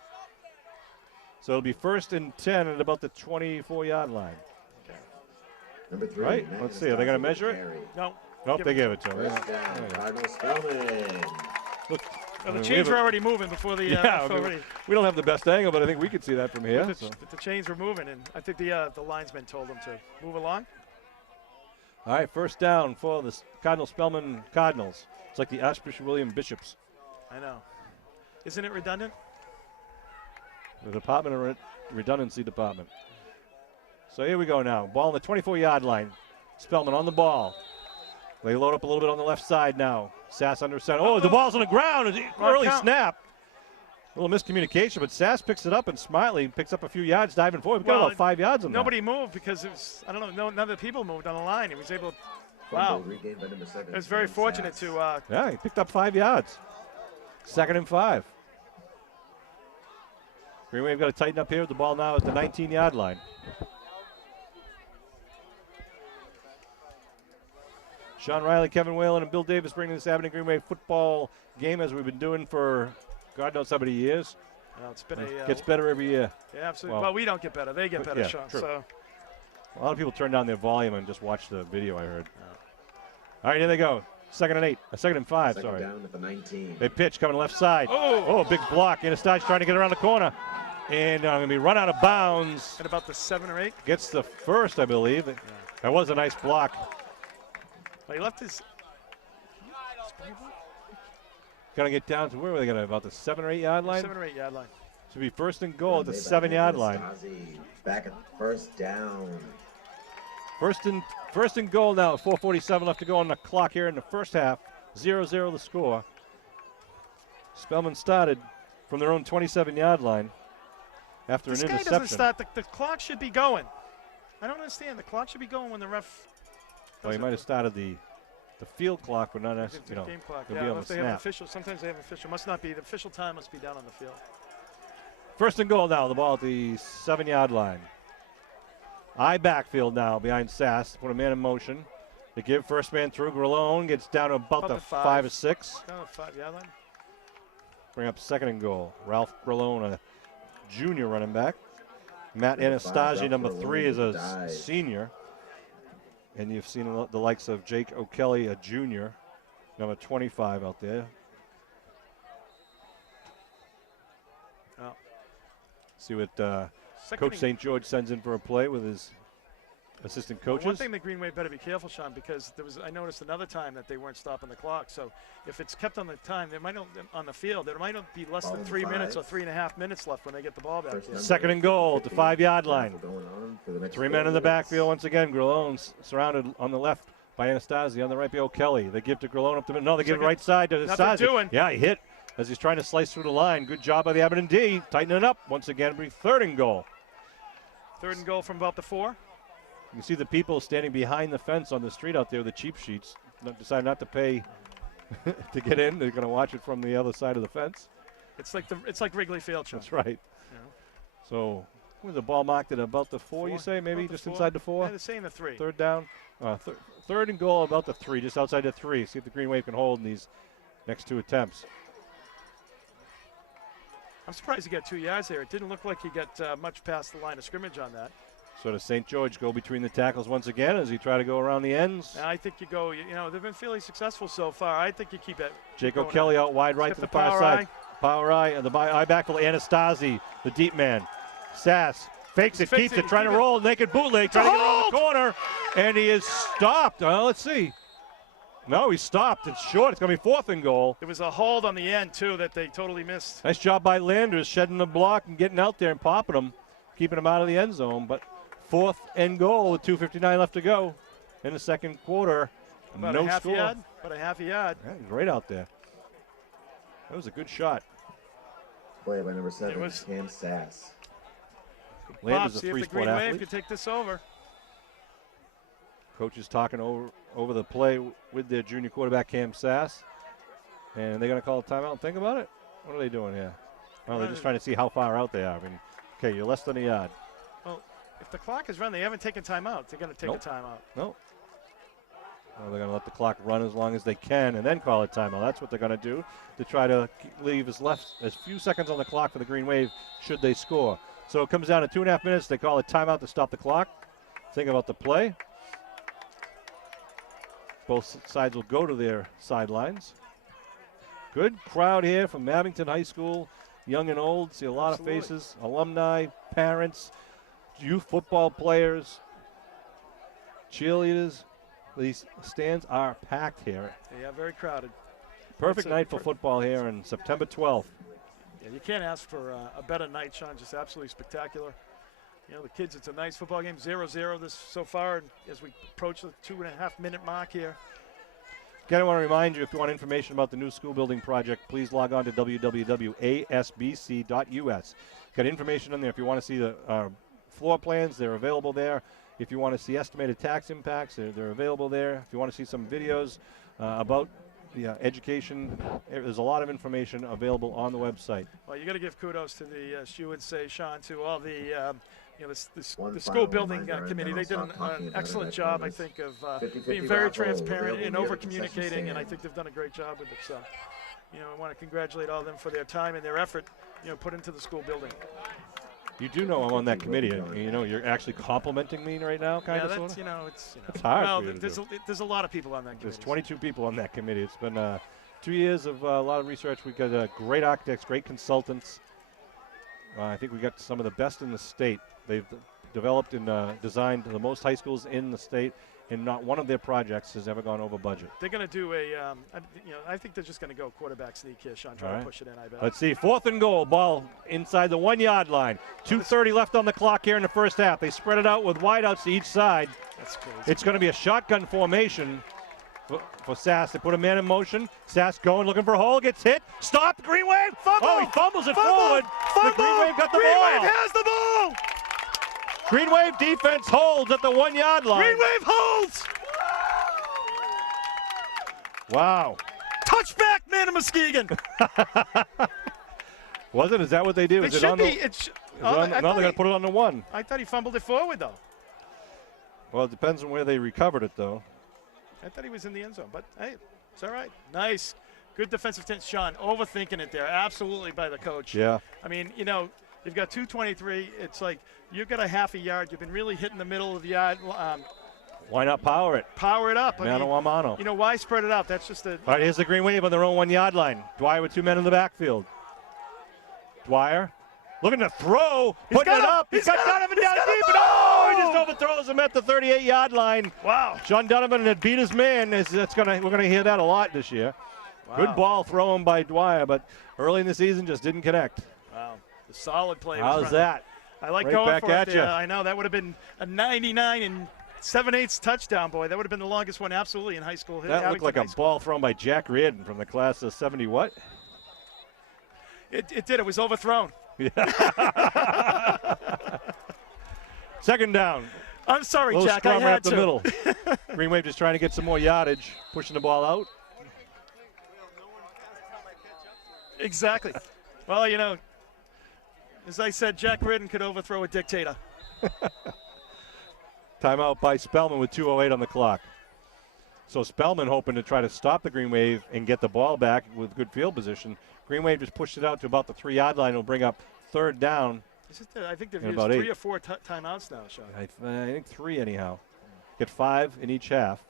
So it'll be 1st and 10 at about the 24-yard line. Number 3. Right? Let's see. Are they going to measure it? No. Nope, they gave it to him. Cardinal Spellman. Look. Well, the chains were already moving before the we don't have the best angle, but I think we could see that from here. The chains were moving, and I think the linesman told them to move along. All right, first down for the Cardinal Spellman Cardinals. It's like the Archbishop William Bishops. I know. Isn't it redundant? The Department of Redundancy Department. So here we go now. Ball on the 24-yard line. Spellman on the ball. They load up a little bit on the left side now. Sass under center. Oh, the ball's on the ground. Early snap. A little miscommunication, but Sass picks it up, and Smiley picks up a few yards, diving forward. We've got about 5 yards on that. Nobody moved because it was, I don't know, none of the people moved on the line. He was able to, wow. It was very fortunate to. Yeah, he picked up 5 yards. 2nd and 5. Green Wave got to tighten up here. The ball now at the 19-yard line. Sean Riley, Kevin Whalen, and Bill Davis bringing this Abington Green Wave football game as we've been doing for God knows how many years. Well, it's been gets better every year. Yeah, absolutely. Well, we don't get better. They get better, yeah, Sean. True. So. A lot of people turn down their volume and just watch the video, I heard. All right, here they go. 2nd and 8. 2nd and 5, Second sorry. down at the 19. They pitch coming left side. Oh, big block. Anastasi's trying to get around the corner. And going to be run out of bounds. At about the 7 or 8. Gets the first, I believe. Yeah. That was a nice block. Well, he left his. Going to get down to where were they going to? About the 7 or 8 yard line? 7 or 8 yard line. Should be 1st and goal at the 7-yard line. Back at first down. First and goal now. 4:47 left to go on the clock here in the first half. 0-0 the score. Spellman started from their own 27-yard line after an interception. This guy doesn't start. The clock should be going. I don't understand. The clock should be going when the ref. Well, he might have started the field clock, but not as the game clock. He'll Yeah, be on unless the they have snap. official. Sometimes they have official. Must not be. The official time must be down on the field. 1st and goal now. The ball at the 7-yard line. I backfield now behind Sass. Put a man in motion. They give first man through. Grillone gets down to about the 5 or 6. Down the 5-yard line. Bring up 2nd and goal. Ralph Grillone, a junior running back. Matt Anastasi, number 3, is a senior. And you've seen the likes of Jake O'Kelly, a junior, number 25 out there. Oh. See what Coach St. George sends in for a play with his assistant coaches. One thing that Green Wave better be careful, Sean, because I noticed another time that they weren't stopping the clock. So if it's kept on the time, there might not on the field. There might not be less than 3 minutes or 3.5 minutes left when they get the ball back. 2nd and goal at the 5-yard line. 3 men in the backfield once again. Grillone surrounded on the left by Anastasi. On the right by O'Kelly. They give to Grillone up the middle. No, they give it right side to Anastasi. Yeah, he hit as he's trying to slice through the line. Good job by the Abington D. Tightening it up once again. 3rd and goal. 3rd and goal from about the 4. You can see the people standing behind the fence on the street out there with the cheap sheets. Decide not to pay to get in. They're going to watch it from the other side of the fence. It's like Wrigley Field, Sean. That's right. Yeah. So, was the ball marked at about the 4, you say? Maybe just inside the 4? Yeah, they're saying the 3. 3rd down. 3rd and goal about the 3, just outside the 3. See if the Green Wave can hold in these next 2 attempts. I'm surprised he got 2 yards there. It didn't look like he got much past the line of scrimmage on that. So does St. George go between the tackles once again as he try to go around the ends? I think you go, they've been fairly successful so far. I think you keep it. Jake O'Kelly out wide right to the far side. Power eye and the eye back for Anastasi, the deep man. Sass fakes it, keeps it, trying to roll, naked bootleg, trying to get around the corner, and he is stopped. Let's see. No, he stopped. It's short. It's going to be 4th and goal. There was a hold on the end, too, that they totally missed. Nice job by Landers, shedding the block and getting out there and popping them, keeping them out of the end zone. But 4th and goal with 2:59 left to go in the 2nd quarter. About no a half score. yard. About a half a yard. Yeah, he's right out there. That was a good shot. Play by number 7, Cam Sass. Landers See a if the 3-sport Green Wave athlete. could take this over. Coach is talking over the play with their junior quarterback, Cam Sass. And they're going to call a timeout and think about it? What are they doing here? Oh, they're just trying to see how far out they are. I mean, okay, you're less than a yard. Well, if the clock is running, they haven't taken timeout. They're going to take a timeout. No. Well, they're going to let the clock run as long as they can and then call a timeout. That's what they're going to do to try to leave as few seconds on the clock for the Green Wave should they score. So it comes down to 2.5 minutes. They call a timeout to stop the clock. Think about the play. Both sides will go to their sidelines. Good crowd here from Abington High School, young and old. See a lot of faces, alumni, parents, youth football players, cheerleaders. These stands are packed here. Yeah, very crowded. Perfect night for football here on September 12th. Yeah, you can't ask for a better night, Sean. Just absolutely spectacular. You know, the kids, it's a nice football game. 0-0 this so far, and as we approach the 2.5-minute mark here. Again, I want to remind you, if you want information about the new school building project, please log on to www.asbc.us. Got information on there. If you want to see the floor plans, they're available there. If you want to see estimated tax impacts, they're available there. If you want to see some videos about the education, there's a lot of information available on the website. Well, you got to give kudos to the say, Sean, to all the the school building committee. They did an excellent job, I think, of being very transparent and over communicating, and I think they've done a great job with it. So, you know, I want to congratulate all of them for their time and their effort, you know, put into the school building. You do know I'm on that committee. You know, you're actually complimenting me right now, kind of. Yeah, Sort of? It's it's hard. Well, for you to do. there's a lot of people on that committee. There's 22 people on that committee. It's been 2 years of a lot of research. We've got great architects, great consultants. I think we got some of the best in the state. They've developed and designed the most high schools in the state, and not one of their projects has ever gone over budget. They're going to do I think they're just going to go quarterback sneak here, Sean, try to push it in, I bet. Let's see, 4th and goal, ball inside the 1-yard line. 2:30 left on the clock here in the first half. They spread it out with wideouts to each side. That's crazy. It's going to be a shotgun formation for Sass. They put a man in motion. Sass going, looking for a hole, gets hit. Stop, Green Wave! Fumble! Oh, he fumbles it Fumble! forward. Fumble! The Green Wave got the Green ball. Wave has the ball! Green Wave defense holds at the 1-yard line. Green Wave holds! Wow. Touchback, man of Muskegon. Was it? Is that what they did? It should be. No, they're going to put it on the 1. I thought he fumbled it forward, though. Well, it depends on where they recovered it, though. I thought he was in the end zone, but hey, it's all right. Nice. Good defensive tense. Sean, overthinking it there, absolutely, by the coach. Yeah. I mean, you know, you've got 223. It's like you've got a half a yard. You've been really hitting the middle of the yard. Why not power it? Power it up. Mano a mano. You know, why spread it out? That's just a. All right, here's the Green Wave on their own 1-yard line. Dwyer with 2 men in the backfield. Dwyer looking to throw, putting it up. He's got Donovan down deep, and he just overthrows him at the 38-yard line. Wow. Sean Donovan had beat his man. We're gonna hear that a lot this year. Wow. Good ball thrown by Dwyer, but early in the season just didn't connect. Wow. The solid play. How's that? I like right going back for at it. you. Yeah, I know that would have been a 99 7/8 touchdown, boy. That would have been the longest one, absolutely, in high school. That looked like a ball thrown by Jack Reardon from the class of 70 what? It did. It was overthrown. Yeah. Second down. I'm sorry, Little Jack. scrum I right had up the to. middle. Green Wave just trying to get some more yardage, pushing the ball out. Exactly. Well, you know, as I said, Jack Reardon could overthrow a dictator. Timeout by Spellman with 2:08 on the clock. So Spellman hoping to try to stop the Green Wave and get the ball back with good field position. Green Wave just pushed it out to about the 3-yard line. It'll bring up 3rd down. I think they've In used about 3 8. or 4 timeouts now, Sean. I think 3 anyhow. Get 5 in each half.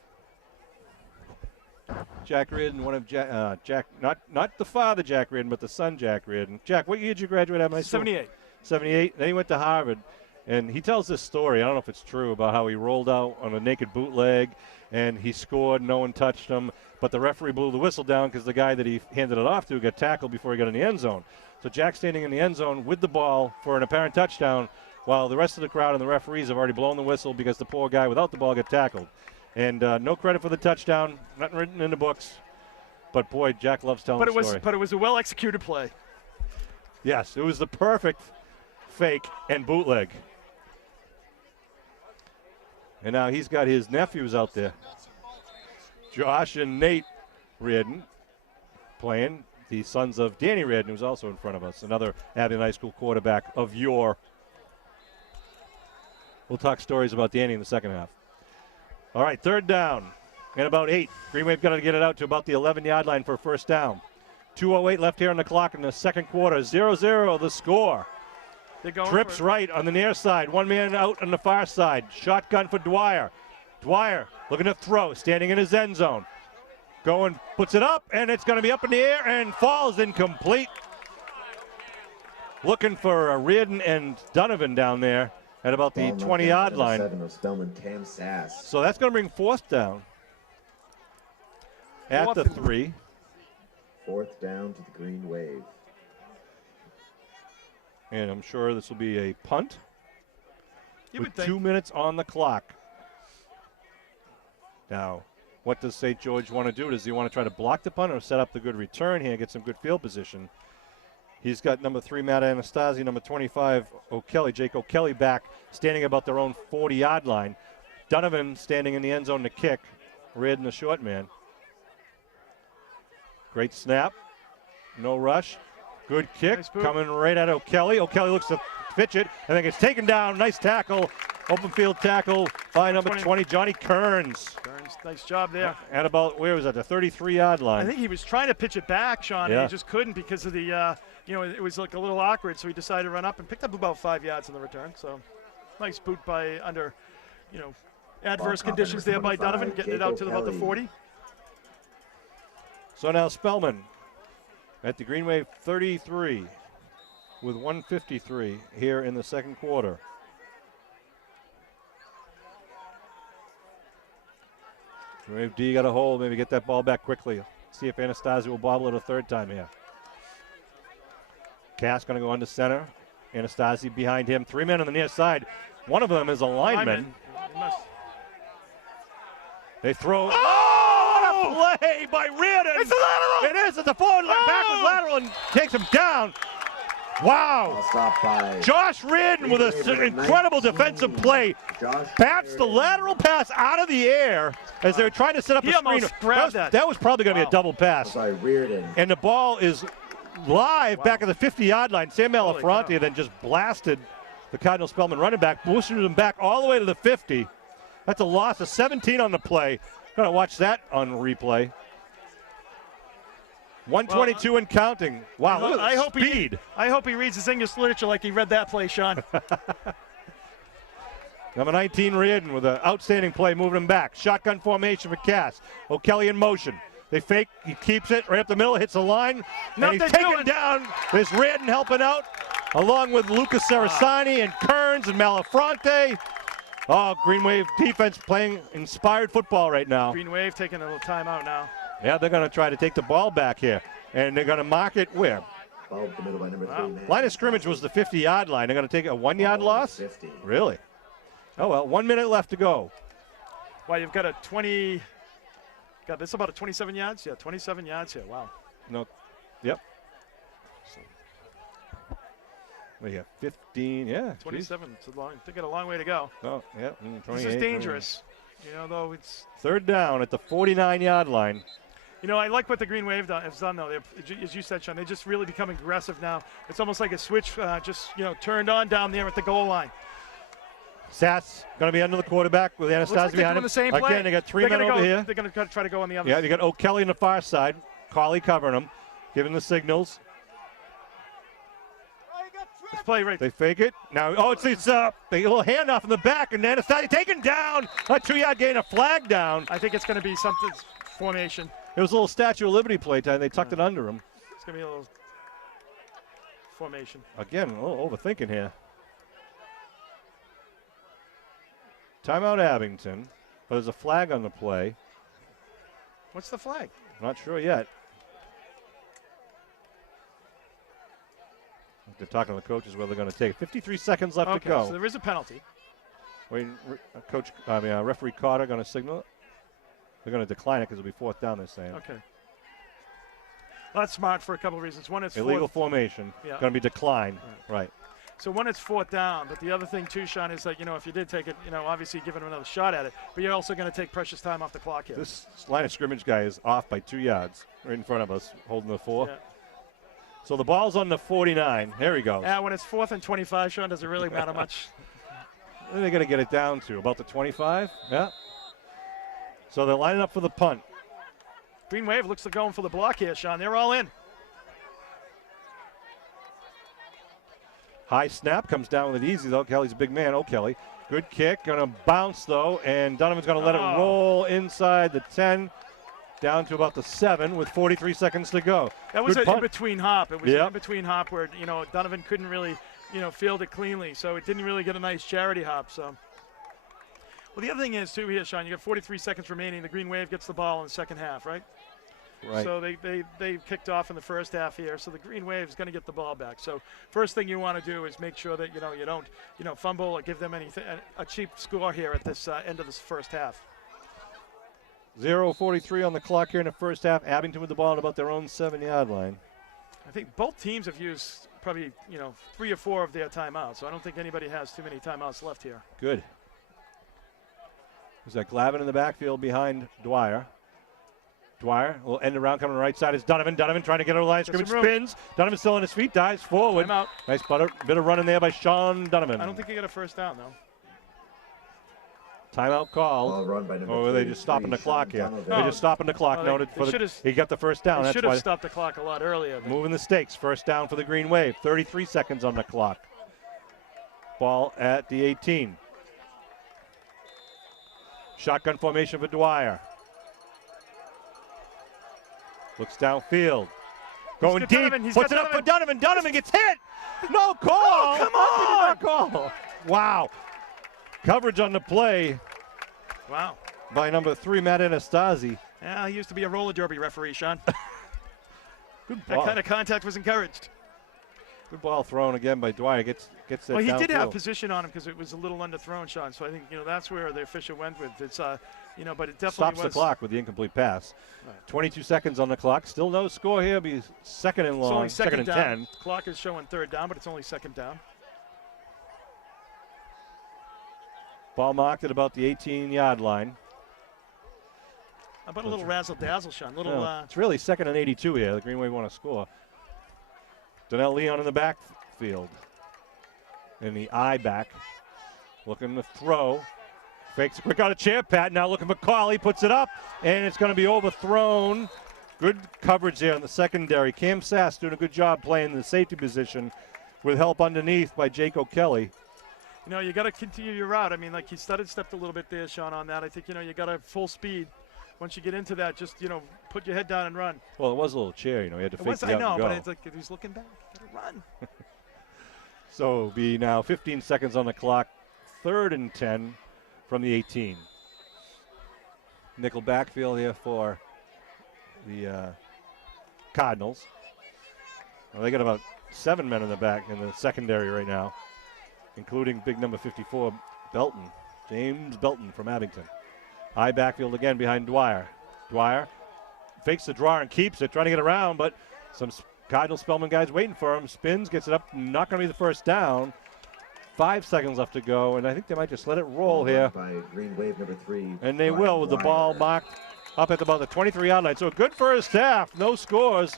Jack Reardon, one of Jack, not the father Jack Reardon, but the son Jack Reardon. Jack, what year did you graduate out of high school? 78. 78. Then he went to Harvard. And he tells this story, I don't know if it's true, about how he rolled out on a naked bootleg and he scored, no one touched him, but the referee blew the whistle down because the guy that he handed it off to got tackled before he got in the end zone. So Jack's standing in the end zone with the ball for an apparent touchdown while the rest of the crowd and the referees have already blown the whistle because the poor guy without the ball got tackled. And no credit for the touchdown, nothing written in the books. But, boy, Jack loves telling the story. But it was a well-executed play. Yes, it was the perfect fake and bootleg. And now he's got his nephews out there. Josh and Nate Reardon playing, the sons of Danny Reardon, who's also in front of us, another Abington High School quarterback of yore. We'll talk stories about Danny in the second half. All right, 3rd down and about 8. Green Wave got to get it out to about the 11-yard line for a first down. 2:08 left here on the clock in the second quarter. 0-0 the score. Trips right on the near side. One man out on the far side. Shotgun for Dwyer. Dwyer looking to throw, standing in his end zone. Going, puts it up, and it's going to be up in the air and falls incomplete. Looking for Reardon and Donovan down there at about the 20-yard line. Spellman, Cam Sass. So that's going to bring 4th down. at Fourth the and 3. Fourth down to the Green Wave. And I'm sure this will be a punt You with would think. 2 minutes on the clock. Now, what does St. George want to do? Does he want to try to block the punt or set up the good return here and get some good field position? He's got number 3, Matt Anastasi, number 25, Jake O'Kelly back, standing about their own 40-yard line. Donovan standing in the end zone to kick. Reardon, the short man. Great snap. No rush. Good kick. Nice boot. Coming right at O'Kelly. O'Kelly looks to pitch it, and then gets taken down. Nice tackle. Open field tackle by number 20, Johnny Kearns. Kearns, nice job there. At about, where was that, the 33-yard line? I think he was trying to pitch it back, Sean, and Yeah. he just couldn't because of the, it was like a little awkward, so he decided to run up and picked up about 5 yards in the return. So nice boot by under, adverse conditions there by Donovan, getting it out to about the 40. So now Spellman at the Green Wave 33 with 1:53 here in the second quarter. Green Wave D got a hold, maybe get that ball back quickly. See if Anastasi will bobble it a third time here. Cass going to go under center. Anastasi behind him. 3 men on the near side. One of them is a lineman. He must- They throw. Oh! What a play by Reardon! It's a lateral! It is. It's a forward backward lateral and takes him down. Wow! Stop by Josh Reardon with an incredible defensive play. Josh Bats the lateral pass out of the air as they were trying to set up He a screen. almost grabbed that. That was probably going to be a double pass. by Reardon. And the ball is live back at the 50-yard line. Sam Holy Malafronte cow. then just blasted the Cardinal Spellman running back, boosted him back all the way to the 50. That's a loss of 17 on the play. Going to watch that on replay. 122 and counting. Wow, look at the speed. I hope he reads his English literature like he read that play, Sean. Number 19, Reardon, with an outstanding play, moving him back. Shotgun formation for Cass. O'Kelly in motion. They fake. He keeps it right up the middle, hits the line, and he's taken down. There's Reardon helping out, along with Lucas Sarasani and Kearns and Malafronte. Oh, Green Wave defense playing inspired football right now. Green Wave taking a little timeout now. Yeah, they're going to try to take the ball back here, and they're going to mark it where? Ball up the middle by number 3, man. Line of scrimmage was the 50-yard line. They're going to take a 1-yard loss? 50. Really? Oh, well, 1 minute left to go. Well, you've got a 20. God, that's about a 27 yards. Yeah, 27 yards here. Wow. No. Yep. We have 15. Yeah. 27. It's a long. They got a long way to go. Oh, yeah. 28, This is dangerous. Though it's. Third down at the 49-yard line. I like what the Green Wave has done, though. As you said, Sean, they just really become aggressive now. It's almost like a switch turned on down there at the goal line. Sass going to be under the quarterback with Looks like Anastasi they're behind doing him. the same play. Again, they got 3 men over here. They're going to try to go on the other Yeah, side. you got O'Kelly on the far side. Cauley covering him, giving the signals. Let's play right. They fake it. Now, it's a little handoff in the back, and Anastasi taken down. A 2-yard gain, a flag down. I think it's going to be something formation. It was a little Statue of Liberty play time. They tucked it under him. It's going to be a little formation. Again, a little overthinking here. Timeout Abington, but there's a flag on the play. What's the flag? Not sure yet. They're talking to the coaches whether they're going to take it. 53 seconds left to go. So there is a penalty. Referee Carter going to signal it. They're going to decline it because it'll be 4th down, they're saying. Okay. Well, that's smart for a couple of reasons. One, it's Illegal formation. Yeah. Going to be declined. Right. So one, it's 4th down, but the other thing too, Sean, is that if you did take it, obviously giving him another shot at it, but you're also going to take precious time off the clock here. This line of scrimmage guy is off by 2 yards, right in front of us, holding the 4. Yeah. So the ball's on the 49. There he goes. Yeah, when it's 4th and 25, Sean, does it really matter much? What are they going to get it down to? About the 25? Yeah. So they're lining up for the punt. Green Wave looks like going for the block here, Sean. They're all in. High snap, comes down with it easy, though. Kelly's a big man. O'Kelly. Good kick. Going to bounce, though, and Donovan's going to let it roll inside the 10, down to about the 7 with 43 seconds to go. That was Good an punt. in-between hop. It was an in-between hop where, Donovan couldn't really, field it cleanly, so it didn't really get a nice charity hop. So, well, the other thing is, too, here, Sean, you got 43 seconds remaining. The Green Wave gets the ball in the second half, right? Right. So they kicked off in the first half here. So the Green Wave is going to get the ball back. So first thing you want to do is make sure that you don't fumble or give them a cheap score here at this end of this first half. 0:43 on the clock here in the first half. Abington with the ball at about their own 7-yard line. I think both teams have used probably 3 or 4 of their timeouts. So I don't think anybody has too many timeouts left here. Good. There's that Glavin in the backfield behind Dwyer. Dwyer will end around, coming to the right side is Donovan. Donovan trying to get over the line of scrimmage, spins. Donovan still on his feet, dives forward. Timeout. Nice bit of running there by Sean Donovan. I don't think he got a first down, though. Timeout called. Or were they just stopping the clock here? They're just stopping the clock. Noted for he got the first down. They That's should why have stopped the clock a lot earlier. Moving the stakes. First down for the Green Wave. 33 seconds on the clock. Ball at the 18. Shotgun formation for Dwyer. Looks downfield. Going deep. Puts it up for Donovan. Donovan gets hit. No call. Oh, come on. Not call. Wow. Coverage on the play. Wow. By number 3, Matt Anastasi. Yeah, he used to be a roller derby referee, Sean. Good ball. That kind of contact was encouraged. Good ball thrown again by Dwyer. Gets it. Well, he did have downfield. position on him because it was a little underthrown, Sean. So I think that's where the official went with it's but it definitely stops was. the clock with the incomplete pass. Right. 22 seconds on the clock. Still no score here. Be second and It's long. only second and down. 10. Clock is showing third down, but it's only second down. Ball marked at about the 18-yard line. How about a little razzle dazzle, Sean? It's really second and 82 here. The Green Wave want to score. Donnell Leon in the backfield. In the eye back. Looking to throw. Fakes a quick out of chair. Pat now looking for Carly. Puts it up. And it's going to be overthrown. Good coverage there in the secondary. Cam Sass doing a good job playing the safety position with help underneath by Jake O'Kelly. You got to continue your route. I mean, like he stepped a little bit there, Sean, on that. I think, you got to full speed. Once you get into that, just, put your head down and run. Well, it was a little chair, he had to fake it out and go. I know, but it's like if he's looking back, you got to run. So it'll be now 15 seconds on the clock, 3rd and 10 from the 18. Nickel backfield here for the Cardinals. Well, they got about 7 men in the back in the secondary right now, including big number 54, Belton, James Belton from Abington. High backfield again behind Dwyer. Dwyer fakes the draw and keeps it, trying to get around, but some Cardinal Spellman guys waiting for him. Spins, gets it up, not going to be the first down. 5 seconds left to go, and I think they might just let it roll here. By Green Wave number 3. And they will with the ball marked up at about the 23-yard line. So a good first half, no scores.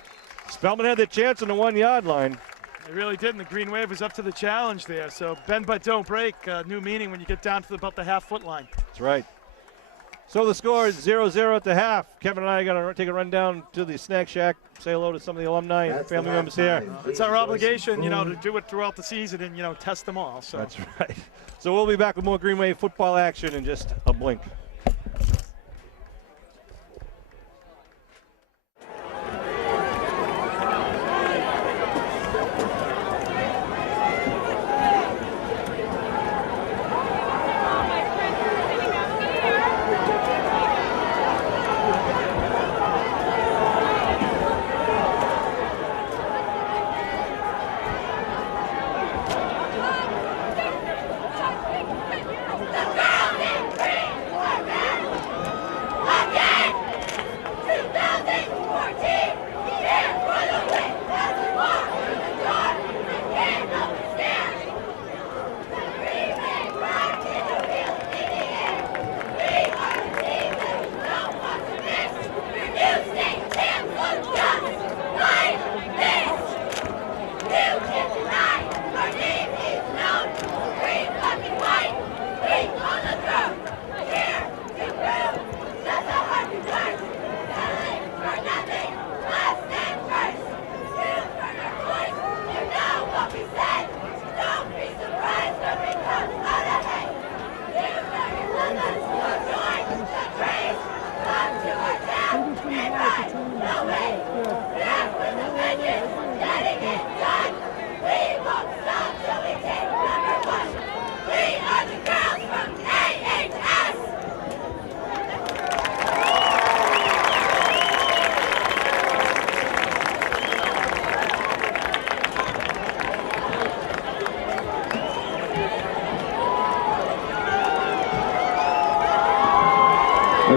Spellman had their chance on the 1-yard line. They really did, and the Green Wave was up to the challenge there. So bend but don't break, new meaning when you get down to about the half-foot line. That's right. So the score is 0-0 at the half. Kevin and I are going to take a run down to the Snack Shack, say hello to some of the alumni and family members here. It's our obligation, to do it throughout the season and, test them all. So. That's right. So we'll be back with more Green Wave football action in just a blink.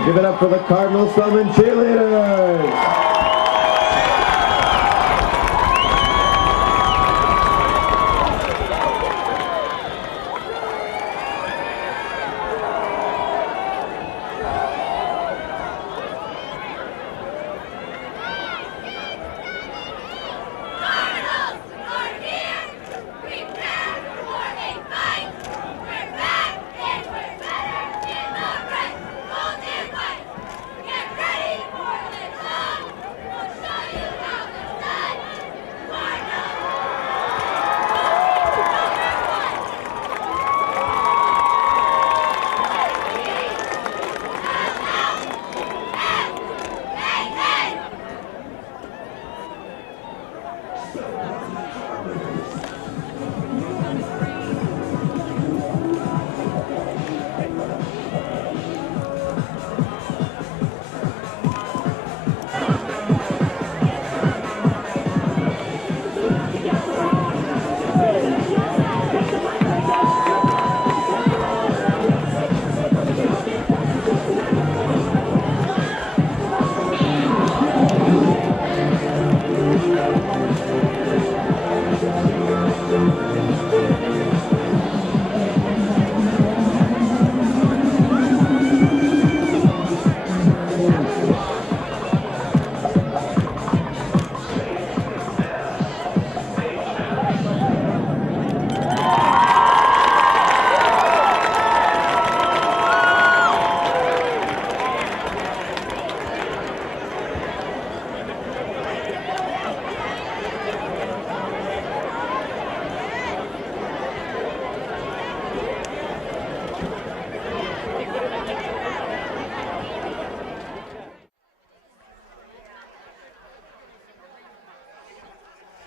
Give it up for the Cardinal Spellman cheerleaders.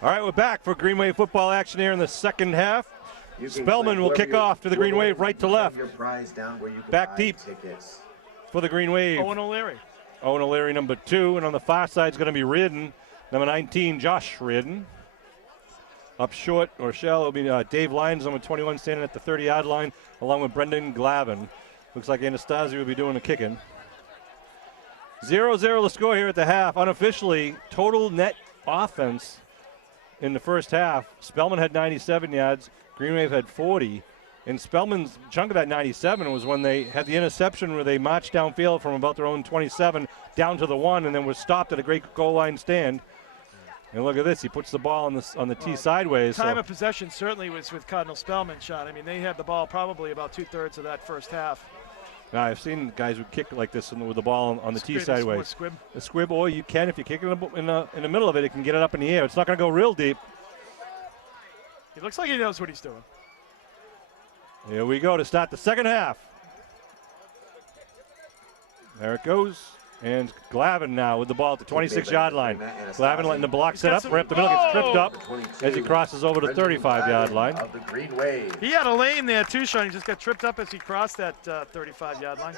All right, we're back for Green Wave football action here in the second half. Spellman will kick off to the Green Wave, right to left. Back deep for the Green Wave. Owen O'Leary. Owen O'Leary, number 2. And on the far side is going to be Reardon, number 19, Josh Reardon. Up short or shallow will be Dave Lyons, number 21, standing at the 30-yard line, along with Brendan Glavin. Looks like Anastasi will be doing the kicking. 0-0 the score here at the half. Unofficially, total net offense in the first half. Spellman had 97 yards. Green Wave had 40. And Spellman's chunk of that 97 was when they had the interception where they marched downfield from about their own 27 down to the 1 and then was stopped at a great goal line stand. And look at this. He puts the ball on the tee sideways. Time of possession certainly was with Cardinal Spellman, Sean. I mean, they had the ball probably about 2/3 of that first half. Now, I've seen guys who kick like this with the ball on the tee sideways. Squib. The squib, or you can, if you kick it in the middle of it, it can get it up in the air. It's not going to go real deep. He looks like he knows what he's doing. Here we go to start the second half. There it goes. And Glavin now with the ball at the 26-yard line. Glavin letting the block set up. Right up the middle, gets tripped up as he crosses over the 35-yard line. He had a lane there too, Sean. He just got tripped up as he crossed that 35-yard line.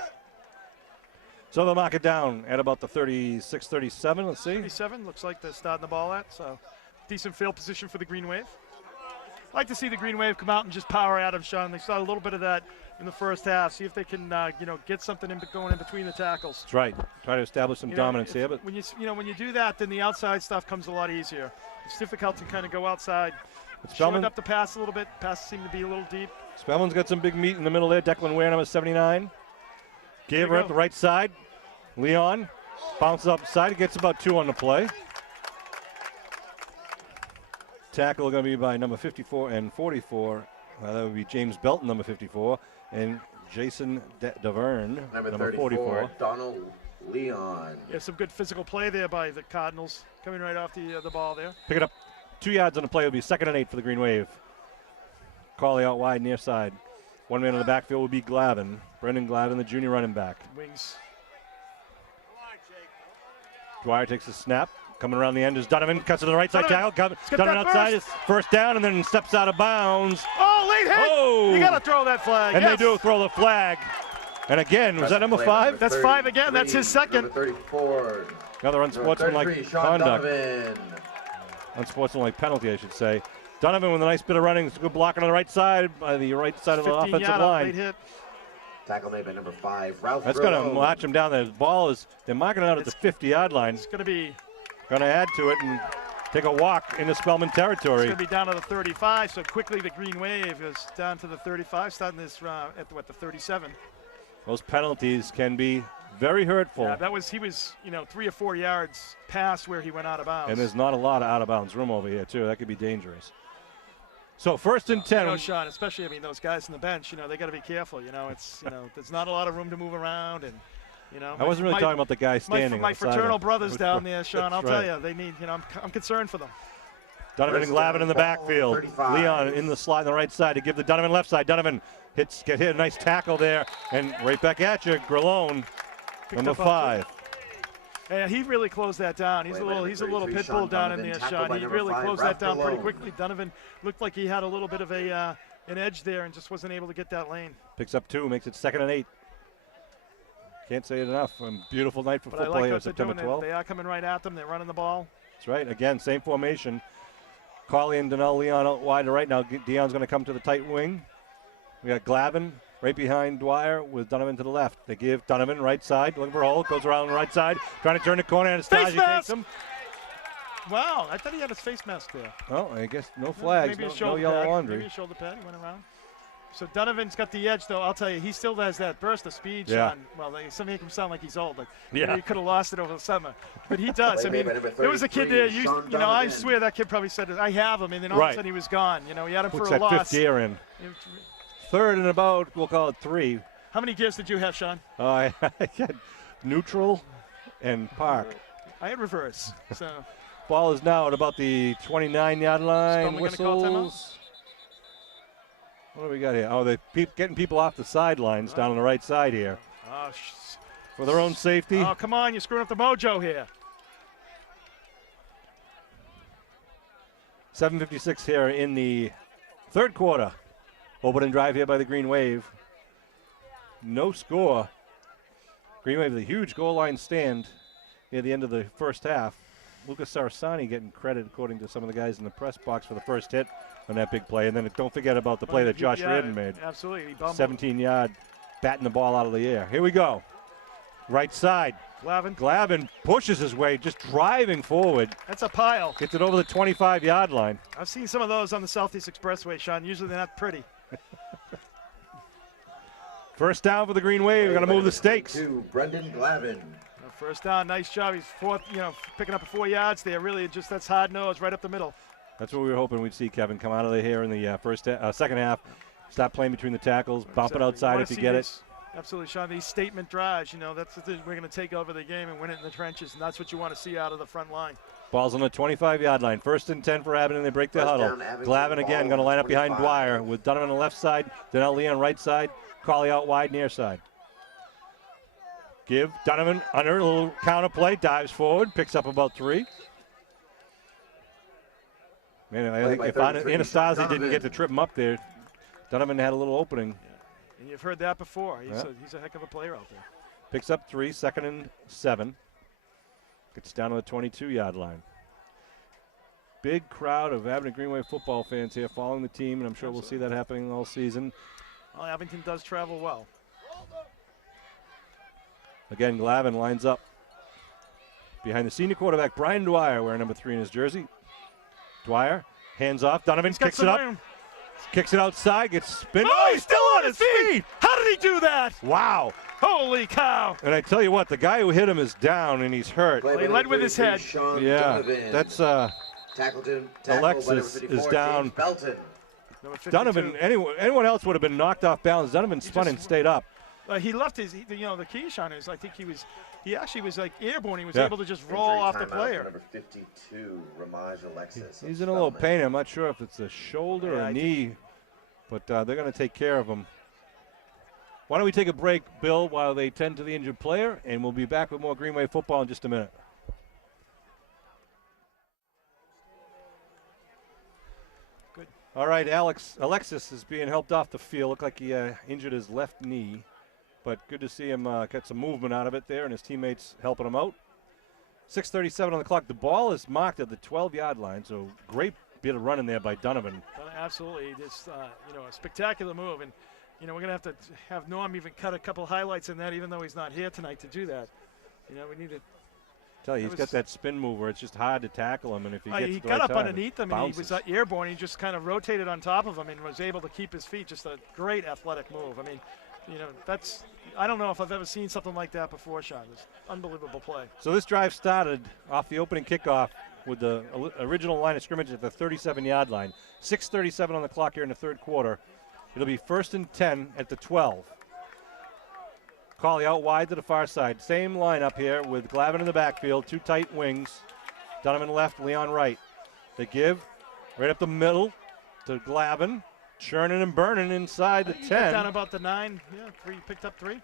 So they'll knock it down at about the 36, 37. Let's see. 37 looks like they're starting the ball at. So decent field position for the Green Wave. I like to see the Green Wave come out and just power at him, Sean. They saw a little bit of that in the first half. See if they can, get something going in between the tackles. That's right. Try to establish some dominance here. But when you do that, then the outside stuff comes a lot easier. It's difficult to kind of go outside. Showing up the pass a little bit. Passes seem to be a little deep. Spellman's got some big meat in the middle there. Declan Ware, number 79. Gave her up the right side. Leon bounces upside. He gets about 2 on the play. Tackle going to be by number 54 and 44. That would be James Belton, number 54, and Jason Davern, number 44. Donald Leon. Yeah, some good physical play there by the Cardinals, coming right off the ball there. Pick it up 2 yards on the play. Will be 2nd and 8 for the Green Wave. Callie out wide, near side. One man in the backfield will be Glavin. Brendan Glavin, the junior running back. Wings. Dwyer takes a snap. Coming around the end is Donovan. Cuts to the right side tackle. Donovan outside is first down and then steps out of bounds. Oh, late hit! Oh! You got to throw that flag. And they do throw the flag. And again, was that number 5? That's 5 again. That's his second. 34. Another unsportsmanlike conduct. Donovan. Unsportsmanlike penalty, I should say. Donovan with a nice bit of running. Good blocking on the right side by the right side of the offensive line. Late hit. Tackle made by number 5, Ralph. That's going to march him down there. The ball is, they're marking it out at the 50-yard line. It's going to be. Going to add to it and take a walk into Spellman territory. It's going to be down to the 35, so quickly the Green Wave is down to the 35, starting this at the 37. Those penalties can be very hurtful. Yeah, he was 3 or 4 yards past where he went out of bounds. And there's not a lot of out-of-bounds room over here, too. That could be dangerous. So 1st and 10. Sean, especially, those guys on the bench, they got to be careful. There's not a lot of room to move around, and I wasn't really talking about the guy standing. My fraternal brothers down there, Sean. I'll tell right. you, they need. I'm concerned for them. Donovan and Glavin in the backfield. 35. Leon in the slot on the right side to give the Donovan left side. Donovan get hit a nice tackle there, and right back at you, Grillone, number 5. Yeah, he really closed that down. He's a little pit bull down in there, Sean. He really closed that down pretty quickly. Donovan looked like he had a little bit of an edge there and just wasn't able to get that lane. Picks up 2, makes it 2nd and 8. Can't say it enough. Beautiful night for football here, September 12th. They are coming right at them. They're running the ball. That's right. Again, same formation. Carly and Donnell Leon out wide right now. Dion's going to come to the tight wing. We got Glavin right behind Dwyer with Donovan to the left. They give Donovan right side, looking for a hole, goes around the right side, trying to turn the corner, and Anastasia takes him. Wow, I thought he had his face mask there. Oh, I guess no flags, no yellow laundry. Maybe a shoulder pad, he went around. So Donovan's got the edge, though. I'll tell you, he still has that burst of speed, Sean. Well, some make him sound like he's old. Like he could have lost it over the summer. But he does. There was a kid there, I swear that kid probably said, I have him, and then all of a sudden he was gone. He had him Puts for a that loss. 5th gear in. 3rd and about, we'll call it 3. How many gears did you have, Sean? I had neutral and park. I had reverse. So ball is now at about the 29-yard line. Spellman Whistles. What do we got here? Oh, they're getting people off the sidelines down on the right side here. For their own safety. Oh, come on, you're screwing up the mojo here. 7:56 here in the 3rd quarter. Opening drive here by the Green Wave. No score. Green Wave with a huge goal line stand near the end of the first half. Lucas Sarasani getting credit, according to some of the guys in the press box, for the first hit on that big play. And then don't forget about the play that Josh Reardon made. Absolutely. 17-yard, batting the ball out of the air. Here we go. Right side. Glavin pushes his way, just driving forward. That's a pile. Gets it over the 25-yard line. I've seen some of those on the Southeast Expressway, Sean. Usually they're not pretty. First down for the Green Wave. We're going to move the stakes. Brendan Glavin. First down, nice job. He's picking up 4 yards there. Really, that's hard nose right up the middle. That's what we were hoping we'd see, Kevin, come out of here in the second half. Stop playing between the tackles, bump it outside if you get it. Absolutely, Sean. These statement drives, that's we're going to take over the game and win it in the trenches, and that's what you want to see out of the front line. Ball's on the 25-yard line. 1st and 10 for Abington. They break the huddle. Glavin again going to line up behind Dwyer with Donovan on the left side, Donnell Lee on right side, Carly out wide near side. Give Donovan under a little counter play, dives forward, picks up about 3. Man, I think if Anastasia didn't get to trip him up there, Donovan had a little opening. Yeah. And you've heard that before. He's a heck of a player out there. Picks up 3, 2nd and 7. Gets down to the 22-yard line. Big crowd of Abington Green Wave football fans here following the team, and I'm sure we'll see that happening all season. Well, Abington does travel well. Again, Glavin lines up behind the senior quarterback, Brian Dwyer, wearing number 3 in his jersey. Dwyer, hands off. Donovan kicks it up. Kicks it outside, gets spin. Oh, he's still on his feet! How did he do that? Wow. Holy cow. And I tell you what, the guy who hit him is down and he's hurt. Well, he led with his head. Yeah, that's Alexis is down. Donovan, anyone else would have been knocked off balance. Donovan spun and stayed up. He left his, the key, Sean, is I think he actually was like airborne. He was able to just roll off the player. Number 52, Ramaj Alexis. He's in a little pain. I'm not sure if it's a shoulder or a knee, but they're going to take care of him. Why don't we take a break, Bill, while they tend to the injured player, and we'll be back with more Green Wave football in just a minute. Good. All right, Alexis is being helped off the field. Looked like he injured his left knee. But good to see him get some movement out of it there, and his teammates helping him out. 6:37 on the clock. The ball is marked at the 12-yard line, so great bit of running there by Donovan. Absolutely, just a spectacular move, and You know, we're going to have Norm even cut a couple highlights in that, even though he's not here tonight to do that. You know, we need to. Tell you, he's got that spin move where it's just hard to tackle him, and if he gets He the got right up time, underneath him, and he was bounces. airborne. He just kind of rotated on top of him and was able to keep his feet. Just a great athletic move. I mean, you know, I don't know if I've ever seen something like that before, Sean. It's unbelievable play. So this drive started off the opening kickoff with the original line of scrimmage at the 37-yard line. 6:37 on the clock here in the third quarter. It'll be 1st and 10 at the 12. Collie out wide to the far side. Same lineup here with Glavin in the backfield, 2 tight wings. Donovan left, Leon right. They give right up the middle to Glavin. Churning and burning inside the 10. Got down about the 9. Yeah, picked up 3.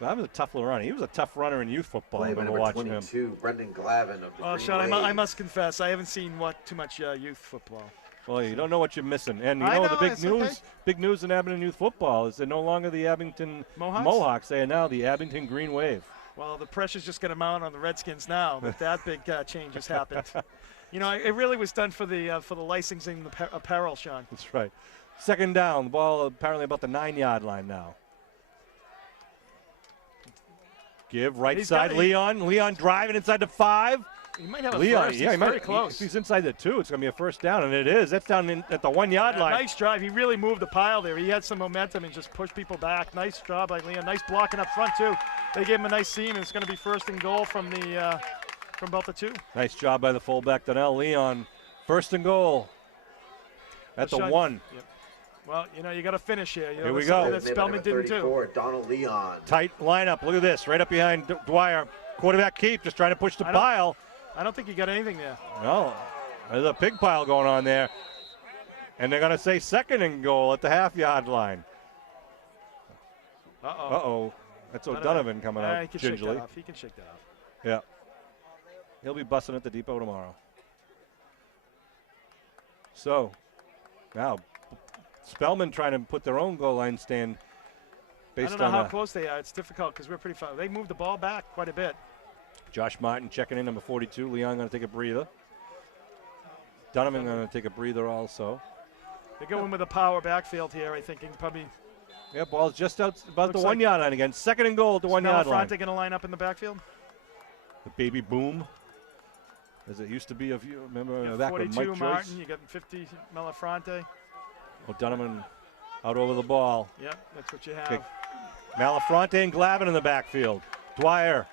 That was a tough little runner. He was a tough runner in youth football. I remember watching him. 22, Brendan Glavin of the Green Sean, Wave. I must confess, I haven't seen too much youth football. Well, you don't know what you're missing. And you I know know, the big it's news, okay. big news in Abington youth football is they're no longer the Abington Mohawks? They are now the Abington Green Wave. Well, the pressure's just going to mount on the Redskins now, but that big change has happened. You know, it really was done for the licensing the apparel, Sean. That's right. 2nd down. The ball apparently about the 9-yard line now. Give right side, Leon. Leon driving inside the 5. He might have a Leon, first. yeah, He's he very might. close. If he's inside the 2, it's going to be a 1st down, and it is. That's down at the 1-yard line. Nice drive. He really moved the pile there. He had some momentum and just pushed people back. Nice job by Leon. Nice blocking up front, too. They gave him a nice seam, and it's going to be 1st and goal from about the 2. Nice job by the fullback, Donnell Leon. 1st and goal at the 1. Yep. Well, you know, you got to finish here. You know, Here we that's go. something that Spellman didn't do. Donald Leon. Tight lineup. Look at this. Right up behind Dwyer. Quarterback keep, just trying to push the pile. I don't think you got anything there. No, there's a pig pile going on there. And they're going to say 2nd and goal at the half-yard line. Uh-oh. That's O'Donovan coming out he can gingerly. Shake that off. He can shake that off. Yeah. He'll be busting at the depot tomorrow. So, now, Spellman trying to put their own goal line stand based on I don't know how close they are. It's difficult because we're pretty far. They moved the ball back quite a bit. Josh Martin checking in, number 42. Leon going to take a breather. Donovan going to take a breather also. They're going with a power backfield here, I think, and probably. Yeah, ball's just out about the Looks 1-yard line again. 2nd and goal at the 1-yard line. Malafronte going to line up in the backfield. The baby boom, as it used to be. If you remember back with 42 Mike Martin, Joyce. you got 50 Malafronte. O'Donovan out over the ball. Yep, that's what you have. Okay. Malafronte and Glavin in the backfield. Dwyer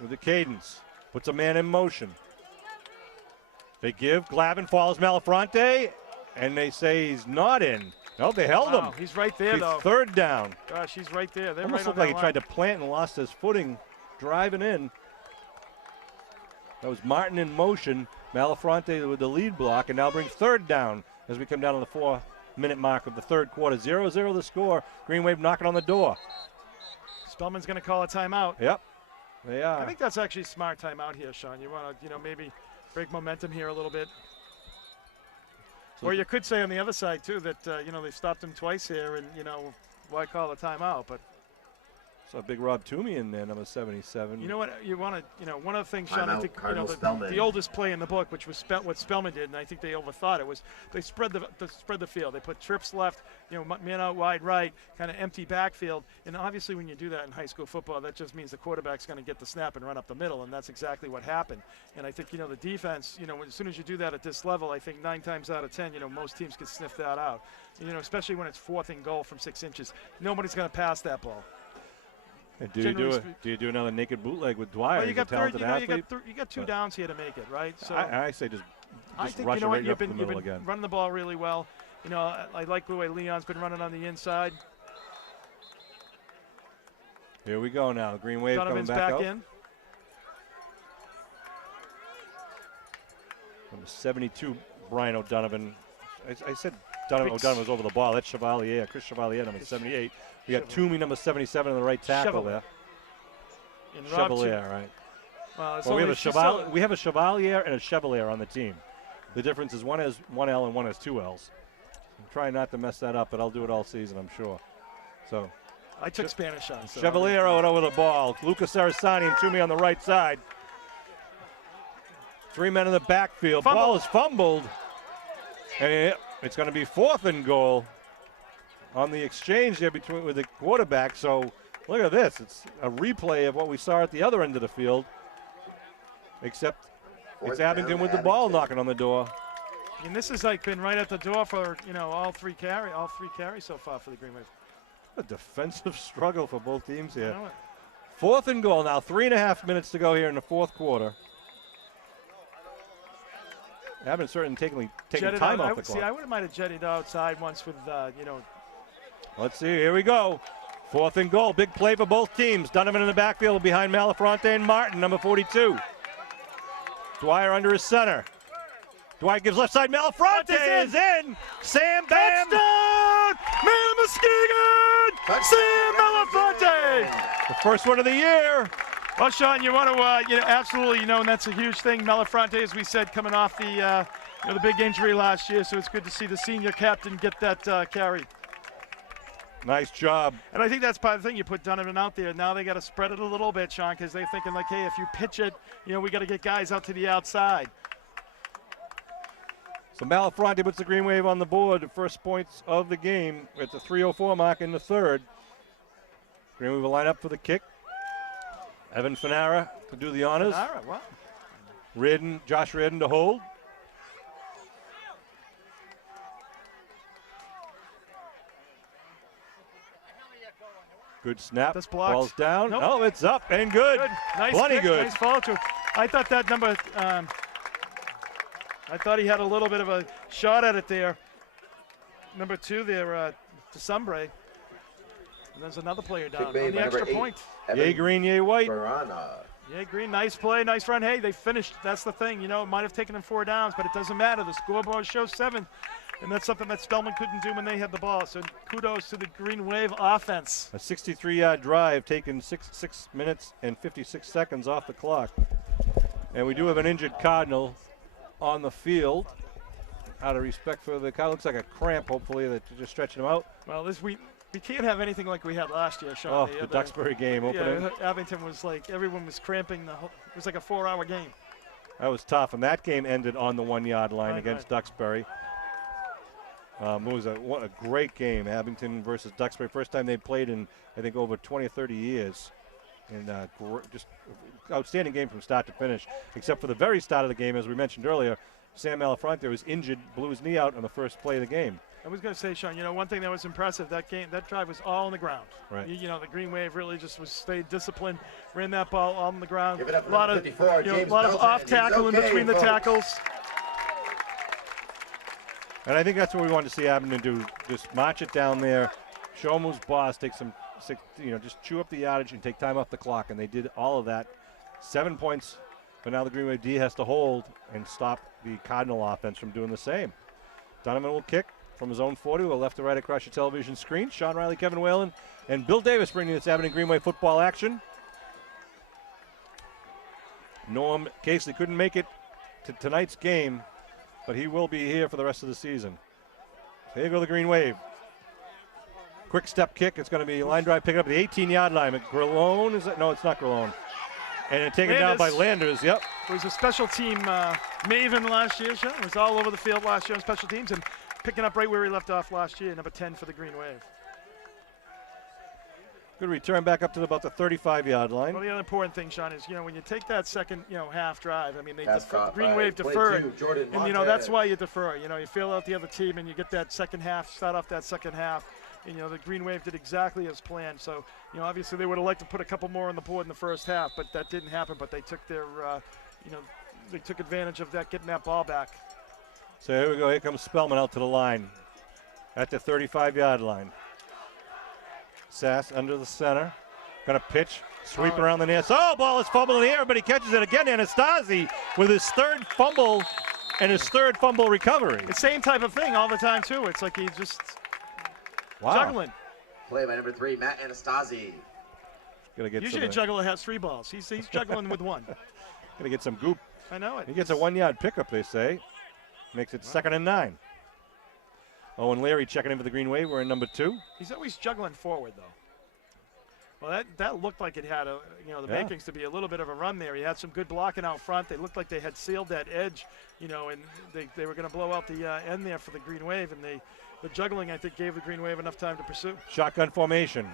with the cadence. Puts a man in motion. They give. Glavin follows Malafronte, and they say he's not in. No, they held him. He's right there, He's though. 3rd down. Gosh, he's right there. They're Almost right on looked like that he tried line. to plant and lost his footing driving in. That was Martin in motion. Malafronte with the lead block, and now brings 3rd down as we come down to the 4-minute mark of the 3rd quarter. 0-0 the score. Green Wave knocking on the door. Spellman's going to call a timeout. Yep, they are. I think that's actually a smart timeout here, Sean. You want to, maybe break momentum here a little bit. So or you could say on the other side, too, that, they stopped him twice here and, why call a timeout? But So big Rob Toomey in there, number 77. you know what? You want to, one of the things, Sean, I Timeout, think, Cardinal the Spellman. oldest play in the book, which was what Spellman did, and I think they overthought it, was they spread the field. They put trips left, man out wide right, kind of empty backfield. And obviously when you do that in high school football, that just means the quarterback's going to get the snap and run up the middle, and that's exactly what happened. And I think, the defense, as soon as you do that at this level, I think 9 times out of 10, most teams can sniff that out. Especially when it's 4th and goal from 6 inches. Nobody's going to pass that ball. And do you do another naked bootleg with Dwyer? Well, you He's got a talented athlete. you got 2 downs here to make it, right? So I say just I think rush it right you've up the been middle again. running the ball really well. I like the way Leon's been running on the inside. Here we go now. Green Wave Donovan's coming back out. in. Number 72, Brian O'Donovan. I said O'Donovan was over the ball. That's Chevalier, Chris Chevalier, number 78. We got Toomey, number 77, on the right tackle there. And Rob Chevalier, right. Well, we have a Chevalier and a Chevalier on the team. The difference is one has 1 L and one has 2 L's. I'm trying not to mess that up, but I'll do it all season, I'm sure. So I took Spanish on. So Chevalier out over the ball. Lucas Arasani and Toomey on the right side. 3 men in the backfield. Ball is fumbled. And it's going to be 4th and goal on the exchange there with the quarterback. So look at this. It's a replay of what we saw at the other end of the field, except it's Abington with the ball knocking on the door. And this has like been right at the door for all three carries so far for the Green Wave. A defensive struggle for both teams here. 4th and goal now. 3.5 minutes to go here in the fourth quarter. Abington certainly taking time off the clock. See, I might have jetted outside once with Let's see. Here we go. 4th and goal. Big play for both teams. Donovan in the backfield behind Malafronte and Martin, number 42. Dwyer under his center. Dwyer gives left side. Malafronte is in. Sam Bam. Touchdown! Man Muskegon! Sam Malafronte! The first one of the year. Well, Sean, you want to, absolutely, and that's a huge thing. Malafronte, as we said, coming off the big injury last year, so it's good to see the senior captain get that carry. Nice job. And I think that's part of the thing. You put Donovan out there. Now they got to spread it a little bit, Sean, because they're thinking like, hey, if you pitch it, we got to get guys out to the outside. So Malafronte puts the Green Wave on the board. The first points of the game at the 3:04 mark in the third. Green Wave will line up for the kick. Evan Fanara to do the honors. Fanara, wow. Josh Reardon to hold. Good snap. That's blocked. Ball's down. Nope. Oh, it's up and good. Nice Plenty kick, good. Nice follow through. I thought that number. I thought he had a little bit of a shot at it there. Number 2 there, Desumbre. And there's another player down on the extra point. Yay green, yay white. Yay green, nice play, nice run. Hey, they finished. That's the thing. It might have taken them 4 downs, but it doesn't matter. The scoreboard shows 7. And that's something that Spellman couldn't do when they had the ball. So kudos to the Green Wave offense. A 63-yard drive taking 6 minutes and 56 seconds off the clock. And we do have an injured Cardinal on the field. Out of respect for the Cardinal, looks like a cramp, hopefully, that you're just stretching him out. Well, we can't have anything like we had last year, Sean. Oh, the Duxbury game opening. Yeah, Abington was like, everyone was cramping. It was like a 4-hour game. That was tough, and that game ended on the 1-yard line against Duxbury. It was a great game, Abington versus Duxbury. First time they played in, I think, over 20 or 30 years. And just outstanding game from start to finish, except for the very start of the game, as we mentioned earlier. Sam Malafronte was injured, blew his knee out on the first play of the game. I was going to say, Sean, one thing that was impressive, that drive was all on the ground. Right. The Green Wave really just stayed disciplined, ran that ball all on the ground. Give it up for a lot of, 54, a lot of off tackle in between the tackles. And I think that's what we want to see Abington do. Just march it down there, show them who's boss, take some, just chew up the yardage and take time off the clock. And they did all of that. 7 points, but now the Green Wave D has to hold and stop the Cardinal offense from doing the same. Donovan will kick from his own 40. We'll left to right across your television screen. Sean Riley, Kevin Whalen, and Bill Davis bringing this Abington Green Wave football action. Norm Casey couldn't make it to tonight's game, but he will be here for the rest of the season. So here go the Green Wave. Quick step kick. It's going to be a line drive, pick up at the 18-yard line. Grillone, is it? No, it's not Grillone. And it's taken down by Landers, yep. It was a special team maven last year, Sean. It was all over the field last year on special teams and picking up right where he left off last year, number 10 for the Green Wave. Good return back up to about the 35-yard line. Well, the other important thing, Sean, is, when you take that second, half drive, I mean, the Green Wave deferred. And, that's why you defer. You feel out the other team and you get that second half, start off that second half. And, the Green Wave did exactly as planned. So, obviously they would have liked to put a couple more on the board in the first half, but that didn't happen. But they took their, they took advantage of that, getting that ball back. So here we go. Here comes Spellman out to the line at the 35-yard line. Sass under the center. Going to pitch, sweep around the near. Oh, ball is fumbled in the air, but he catches it again. Anastasi with his third fumble and his third fumble recovery. The same type of thing all the time, too. It's like he's just juggling. Play by number 3, Matt Anastasi. Usually a juggler has 3 balls. He's juggling with 1. Going to get some goop. I know it. He gets a 1-yard pickup, they say. Makes it 2nd and 9. Owen Leary checking in for the Green Wave. We're in number 2. He's always juggling forward, though. Well, that looked like it had the makings to be a little bit of a run there. He had some good blocking out front. They looked like they had sealed that edge, and they were going to blow out the end there for the Green Wave, and they the juggling, I think, gave the Green Wave enough time to pursue. Shotgun formation.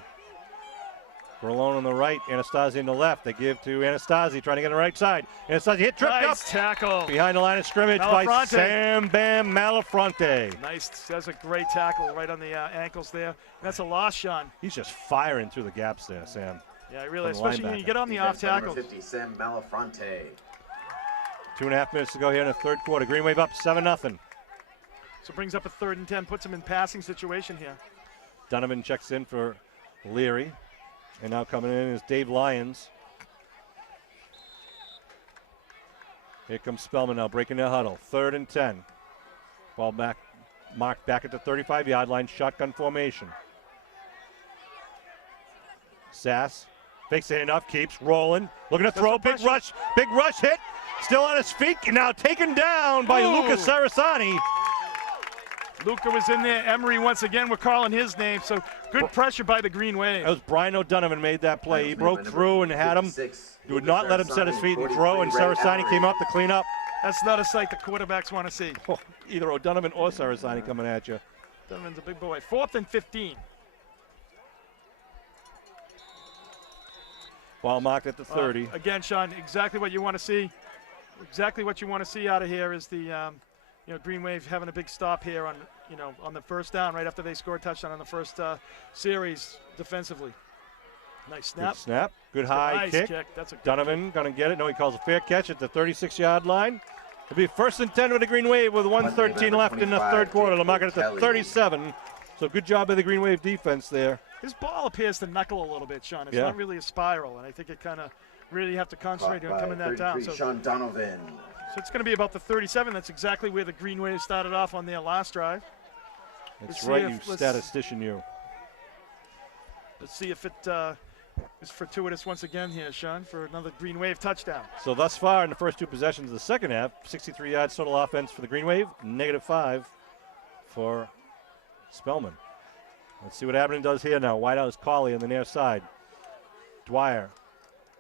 Berlone on the right, Anastasi on the left. They give to Anastasi, trying to get on the right side. Anastasi hit, tripped Nice up. tackle. Behind the line of scrimmage by Malafronte. Sam Bam Malafronte. Nice. That's a great tackle right on the ankles there. That's a loss, Sean. He's just firing through the gaps there, Sam. Yeah, really, From the especially when you linebacker. get on the off Defense number tackles. 50, Sam Malafronte. 2.5 minutes to go here in the third quarter. Green Wave up 7-0. So brings up a 3rd and 10, puts him in passing situation here. Donovan checks in for Leary. And now coming in is Dave Lyons. Here comes Spellman now breaking the huddle. 3rd and 10. Ball back, marked back at the 35-yard line. Shotgun formation. Sass fakes it enough, keeps rolling. Looking to throw, big rush hit. Still on his feet, and now taken down by Ooh. Luca Sarasani. Luca was in there. Emery once again, we're calling his name. So good pressure by the Green Wave. That was Brian O'Donovan made that play. He broke through and had him. Would not let him set his feet and throw, and Sarasani came up to clean up. That's not a sight the quarterbacks want to see. Oh, either O'Donovan or Sarasani coming at you. Donovan's a big boy. 4th and 15. Ball marked at the 30. Again, Sean, exactly what you want to see. Exactly what you want to see out of here is the Green Wave having a big stop here on the first down right after they scored a touchdown on the first series defensively. Nice snap. Good snap. Good high Nice kick. That's a good Donovan going to get it. No, he calls a fair catch at the 36-yard line. It'll be 1st and 10 with the Green Wave with 1:13 left in the third quarter. They'll mark it at the 37. So good job by the Green Wave defense there. His ball appears to knuckle a little bit, Sean. It's Yeah. not really a spiral, and I think it kind of really have to concentrate on coming that down. So Sean Donovan. it's going to be about the 37. That's exactly where the Green Wave started off on their last drive. That's see right, if- you let's- statistician, you. Let's see if it is fortuitous once again here, Sean, for another Green Wave touchdown. So thus far in the first two possessions of the second half, 63 yards total offense for the Green Wave, -5 for Spellman. Let's see what Abington does here now. Wide out is Colley on the near side. Dwyer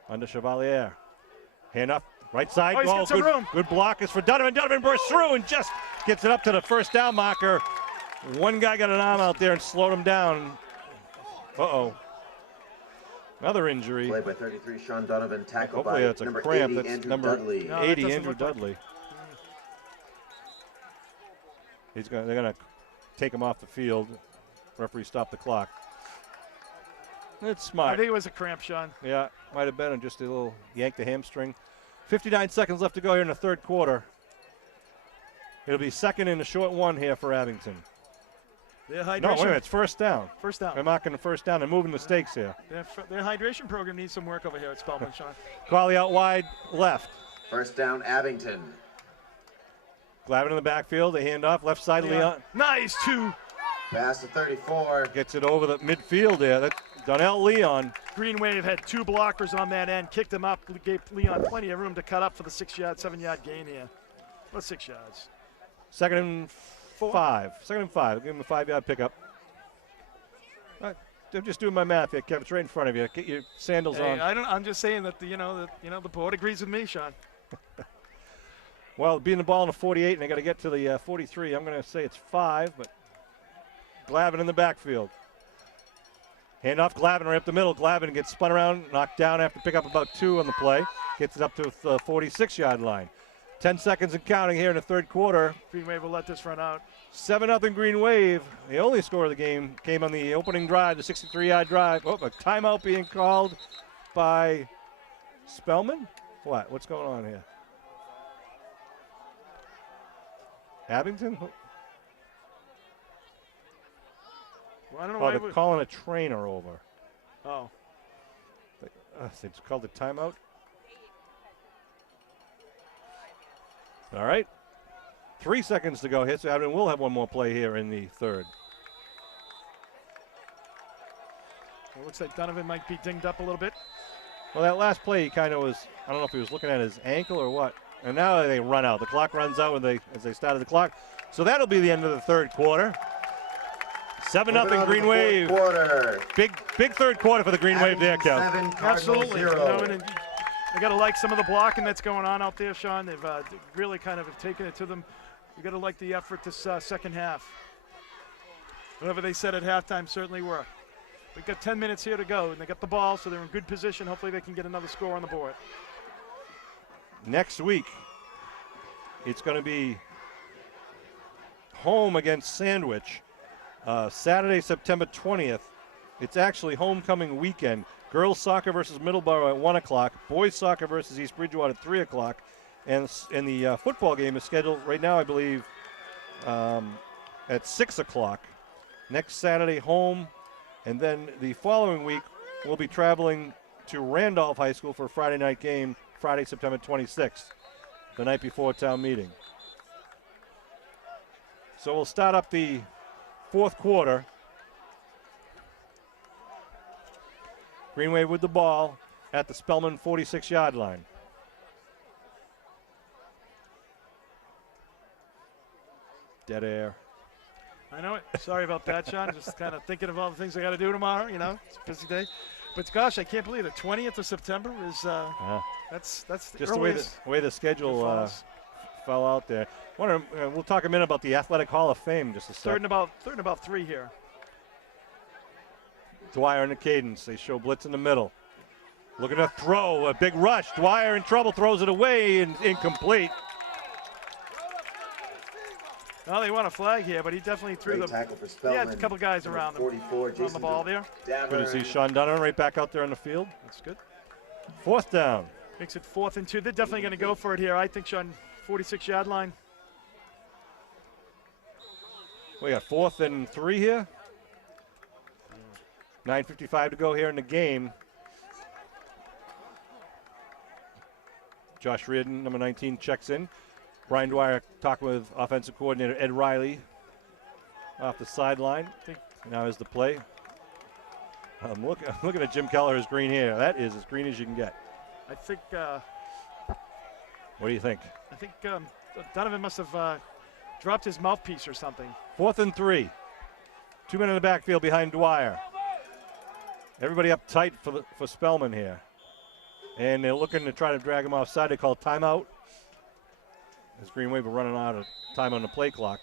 under Chevalier. Hand up, right side. Oh, he's got some room. Good block is for Donovan. Donovan bursts through and just gets it up to the first down marker. One guy got an arm out there and slowed him down. Uh-oh. Another injury. Play by 33, Sean Donovan. Tackle Hopefully by that's a number cramp. 80, That's Andrew number Dudley. No, that 80, doesn't Andrew look like- Dudley. They're going to take him off the field. Referee stopped the clock. It's I smart. think it was a cramp, Sean. Yeah, might have been, and just a little yank the hamstring. 59 seconds left to go here in the third quarter. It'll be 2nd and a short one here for Abington. Their No, wait hydration, a minute, it's first down. first They're down. marking the first down and moving the stakes here. Their hydration program needs some work over here at Spellman, Sean. Qualley out wide, left. First down, Abington. Glavin in the backfield, they hand off, left side, Leon. Nice, 2. Pass to 34. Gets it over the midfield there. That's Donnell Leon. Green Wave had 2 blockers on that end, kicked him up, gave Leon plenty of room to cut up for the 6-yard, 7-yard gain here. About 6 yards. 2nd and 5. 2nd and 5. Give him a 5-yard pickup. I'm just doing my math here, Kevin. It's right in front of you. Get your sandals Hey, on. I'm just saying that the board agrees with me, Sean. Well, being the ball in the 48, and they got to get to the 43. I'm going to say it's 5, but Glavin in the backfield. Hand off Glavin right up the middle. Glavin gets spun around, knocked down after pick up about 2 on the play. Gets it up to the 46-yard line. 10 seconds and counting here in the third quarter. Green Wave will let this run out. 7-0 Green Wave. The only score of the game came on the opening drive, the 63-yard drive. Oh, a timeout being called by Spellman. What? What's going on here? Abington? Well, I don't know Oh, why. they're calling a trainer over. Oh, They just called a timeout. All right. 3 seconds to go here, so Abington will have one more play here in the third. it looks like Donovan might be dinged up a little bit. Well, that last play, he kind of was, I don't know if he was looking at his ankle or what. And now they run out. The clock runs out as they started the clock. So that'll be the end of the third quarter. 7-0 Green Wave. Quarter. Big third quarter for the Green Wave there, Cal. 7, Cardinal Absolutely. 0. And you got to like some of the blocking that's going on out there, Sean. They've really kind of taken it to them. You got to like the effort this second half. Whatever they said at halftime certainly worked. We've got 10 minutes here to go, and they got the ball, so they're in good position. Hopefully they can get another score on the board. Next week, it's going to be home against Sandwich. Saturday, September 20th. It's actually homecoming weekend. Girls soccer versus Middleborough at 1 o'clock. Boys soccer versus East Bridgewater at 3 o'clock. And the football game is scheduled right now, I believe, at 6 o'clock. Next Saturday, home. And then the following week, we'll be traveling to Randolph High School for a Friday night game, Friday, September 26th, the night before town meeting. So we'll start up the fourth quarter. Green Wave with the ball at the Spellman 46-yard line. Dead air. I know it. Sorry about that, Sean. Just kind of thinking of all the things I got to do tomorrow. You know, it's a busy day. But gosh, I can't believe the 20th of September is. That's the just earliest. the way the schedule fell out there. We'll talk a minute about the Athletic Hall of Fame just a second. Third and about 3 here. Dwyer in the cadence. They show blitz in the middle. Looking to throw. A big rush. Dwyer in trouble. Throws it away and incomplete. Well, they want a flag here, but he definitely threw Great the. tackle for Spellman. He had a couple guys around him 44, on the ball there. Good to see Sean Dunham right back out there on the field. That's good. Fourth down. Makes it 4th and 2. They're definitely going to go for it here. I think, Sean, 46-yard line. We got 4th and 3 here. 9:55 to go here in the game. Josh Reardon, number 19, checks in. Brian Dwyer talking with offensive coordinator Ed Riley off the sideline. Now is the play. I'm looking at Jim Keller's green hair. That is as green as you can get. I think. What do you think? I think Donovan must have dropped his mouthpiece or something. 4th and 3. 2 men in the backfield behind Dwyer. Everybody up tight for Spellman here. And they're looking to try to drag him offside. They call timeout. As Green Wave are running out of time on the play clock.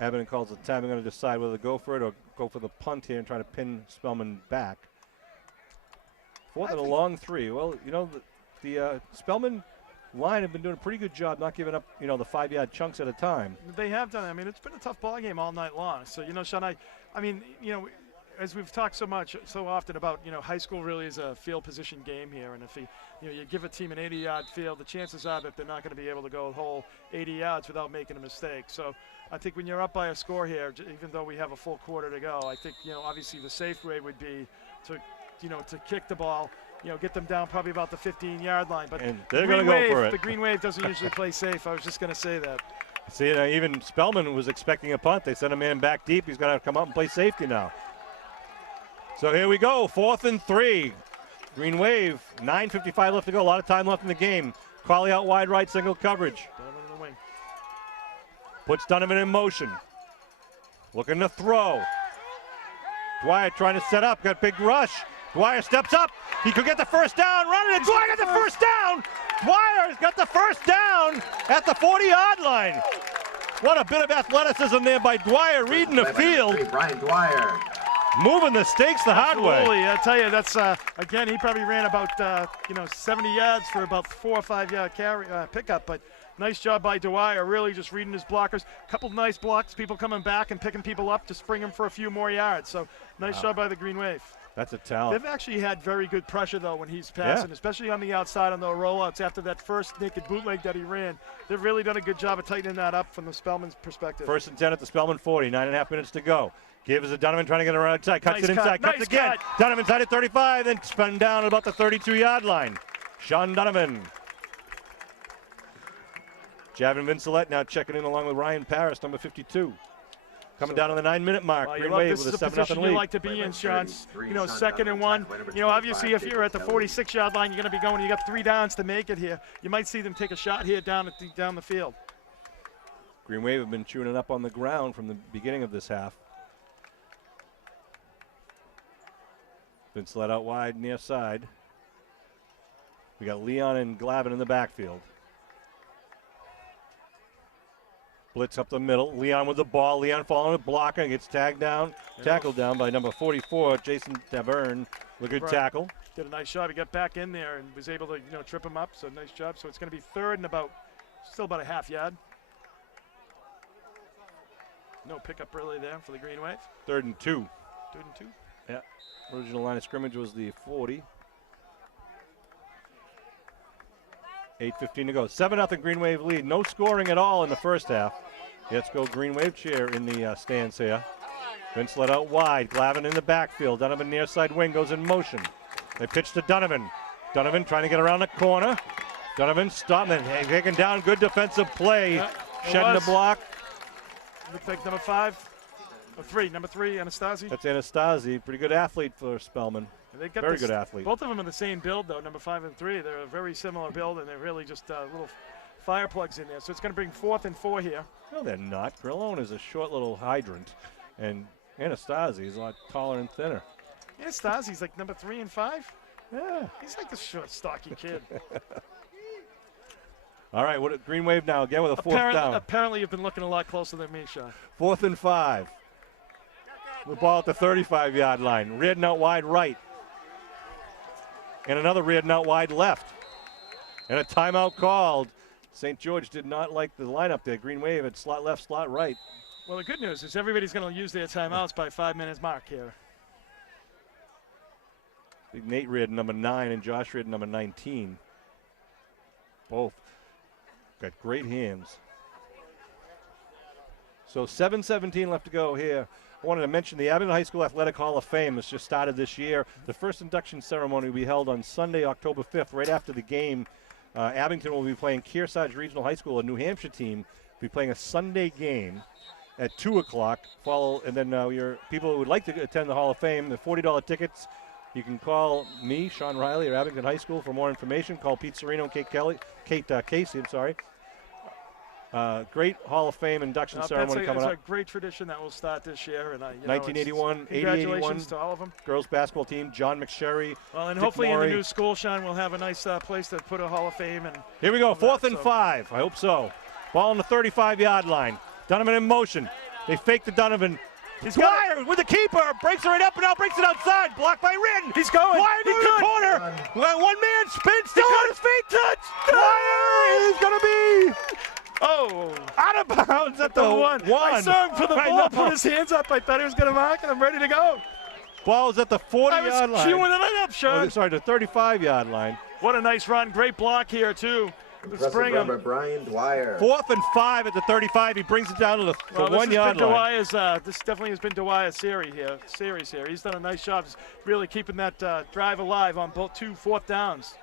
Abington calls the time. They're going to decide whether to go for it or go for the punt here and try to pin Spellman back. 4th and a long 3. Well, you know, the Spellman line have been doing a pretty good job not giving up, you know, the 5-yard chunks at a time. They have done. I mean, it's been a tough ball game all night long. So, you know, Sean, I mean, you know, as we've talked so often about, you know, high school really is a field position game here. And if you give a team an 80-yard field, the chances are that they're not going to be able to go the whole 80 yards without making a mistake. So I think when you're up by a score here, even though we have a full quarter to go, I think, you know, obviously the safe way would be to, you know, to kick the ball, you know, get them down probably about the 15-yard line. But and they're going to go for it. The Green Wave doesn't usually play safe. I was just going to say that. See, even Spellman was expecting a punt. They sent a man back deep. He's going to come up and play safety now. So here we go, 4th and 3. Green Wave, 9:55 left to go. A lot of time left in the game. Crawley out wide right, single coverage. Donovan in the wing. Puts Donovan in motion. Looking to throw. Dwyer trying to set up, got a big rush. Dwyer steps up. He could get the first down, running it. Dwyer got the first down. Dwyer's got the first down at the 40-yard line. What a bit of athleticism there by Dwyer, reading the field. Brian Dwyer. Moving the stakes the hard way. Absolutely. I tell you, that's, again, he probably ran about, 70 yards for about 4 or 5 yard carry pickup, but nice job by Dwyer, really just reading his blockers. Couple nice blocks, people coming back and picking people up to spring him for a few more yards. So nice job by the Green Wave. That's a talent. They've actually had very good pressure, though, when he's passing, especially on the outside on the rollouts after that first naked bootleg that he ran. They've really done a good job of tightening that up from the Spellman's perspective. 1st and 10 at the Spellman 40, 9.5 minutes to go. Gives it Donovan trying to get around outside, cuts it inside, cuts again. Donovan inside at 35, then spun down at about the 32-yard line. Sean Donovan. Javin Vincelette now checking in along with Ryan Paris, number 52. Coming down on the 9-minute mark. Green Wave with a 7-0 lead. You like to be in, Sean. You know, 2nd and 1. You know, obviously, if you're at the 46-yard line, you're going to be going. You got 3 downs to make it here. You might see them take a shot here down the field. Green Wave have been chewing it up on the ground from the beginning of this half. Vincelette out wide, near side. We got Leon and Glavin in the backfield. Blitz up the middle. Leon with the ball. Leon following a blocker and gets tackled down by number 44, Jason Tavern. A good tackle. Did a nice job. He got back in there and was able to, trip him up. So nice job. So it's going to be third and still about a half yard. No pickup really there for the Green Wave. 3rd and 2. 3rd and 2. Yeah. Original line of scrimmage was the 40. 8:15 to go. 7-0 Green Wave lead. No scoring at all in the first half. Let's go Green Wave cheer in the stands here. Vince let out wide. Glavin in the backfield. Donovan near side wing goes in motion. They pitch to Donovan. Donovan trying to get around the corner. Donovan stopped and taken down. Good defensive play. Shedding the block. Looks like number 5. Or 3. Number 3, Anastasi. That's Anastasi. Pretty good athlete for Spellman. They got very good athlete. Both of them in the same build, though, number 5 and 3. They're a very similar build, and they're really just little fire plugs in there. So it's going to bring 4th and 4 here. No, they're not. Grillone is a short little hydrant, and Anastasi is a lot taller and thinner. Anastasi's like number 3 and 5? Yeah. He's like a short, stocky kid. All right, Green Wave now again with a 4th down. Apparently you've been looking a lot closer than me, Sean. 4th and 5. The ball at the 35-yard line. Reardon out wide right. And another Reardon out wide left. And a timeout called. St. George did not like the lineup there. Green Wave at slot left, slot right. Well, the good news is everybody's going to use their timeouts by 5 minutes mark here. Nate Reardon, number 9, and Josh Reardon, number 19. Both got great hands. So 7:17 left to go here. I wanted to mention the Abington High School Athletic Hall of Fame has just started this year. The first induction ceremony will be held on Sunday, October 5th, right after the game. Abington will be playing Kearsarge Regional High School, a New Hampshire team. Will be playing a Sunday game at 2 o'clock. And then your people who would like to attend the Hall of Fame, the $40 tickets, you can call me, Sean Riley, or Abington High School for more information. Call Pete Serino and Kate Casey. Great Hall of Fame induction ceremony coming up. It's a great tradition that will start this year. And 1981, congratulations to all of them. Girls basketball team, John McSherry. Well, and Dick hopefully Morey. in the new school, Sean, we'll have a nice place to put a Hall of Fame. And here we go, 4th and 5. I hope so. Ball on the 35-yard line. Donovan in motion. They fake the Donovan. He's Dwyer with the keeper. Breaks it right up and out. Breaks it outside. Blocked by Rin. He's going. Dwyer to the corner. One man spins. Still on his feet. Touch. Dwyer is going to be out of bounds at the one. I saw him for the ball. Put his hands up. I thought he was going to mark, and I'm ready to go. Ball's at the 40-yard line. I was queuing it up, Sean. The 35-yard line. What a nice run. Great block here, too. Impressive run Brian Dwyer. 4th and 5 at the 35. He brings it down to the 1-yard line. This definitely has been Dwyer's series here. He's done a nice job really keeping that drive alive on both 2 4th downs.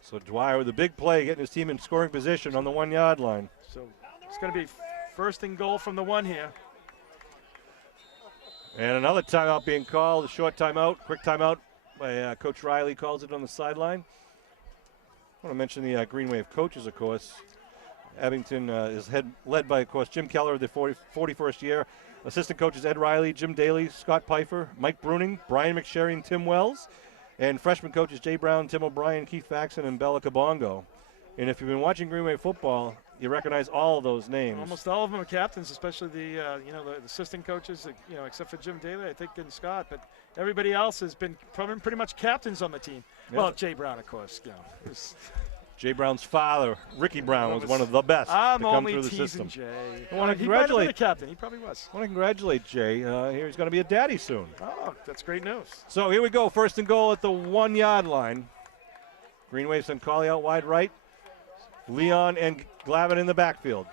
So Dwyer with a big play, getting his team in scoring position on the 1-yard line. So it's going to be 1st and goal from the 1 here. And another timeout being called, a short timeout, quick timeout by Coach Riley calls it on the sideline. I want to mention the Green Wave coaches, of course. Abington is led by, of course, Jim Keller, the 41st year. Assistant coaches Ed Riley, Jim Daly, Scott Pfeiffer, Mike Bruning, Brian McSherry, and Tim Wells. And freshman coaches Jay Brown, Tim O'Brien, Keith Faxon, and Bella Kabongo. And if you've been watching Green Wave football, you recognize all of those names. Almost all of them are captains, especially the assistant coaches, except for Jim Daly, I think, and Scott. But everybody else has been pretty much captains on the team. Yeah. Well, Jay Brown, of course. Jay Brown's father, Ricky Brown, was one of the best to come through the system. Jay. I want to congratulate the captain. He probably was. I want to congratulate Jay. Here he's going to be a daddy soon. Oh, that's great news. So here we go. 1st and goal at the 1-yard line. Green Wave sent Colley out wide right. Leon and Glavin in the backfield.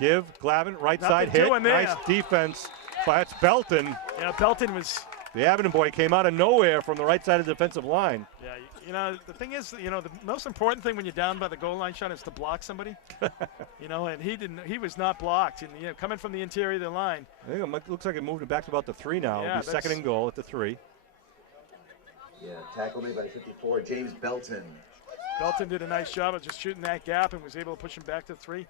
Give Glavin right side hit. Nice defense. That's Belton. Yeah, Belton was. The Abington boy came out of nowhere from the right side of the defensive line. Yeah, the thing is, the most important thing when you're down by the goal line, Sean, is to block somebody. And he was not blocked. And coming from the interior of the line. I think it looks like it moved it back to about the 3 now. Yeah, It'll be 2nd and goal at the 3. Yeah, tackle made by 54, James Belton. Belton did a nice job of just shooting that gap and was able to push him back to 3.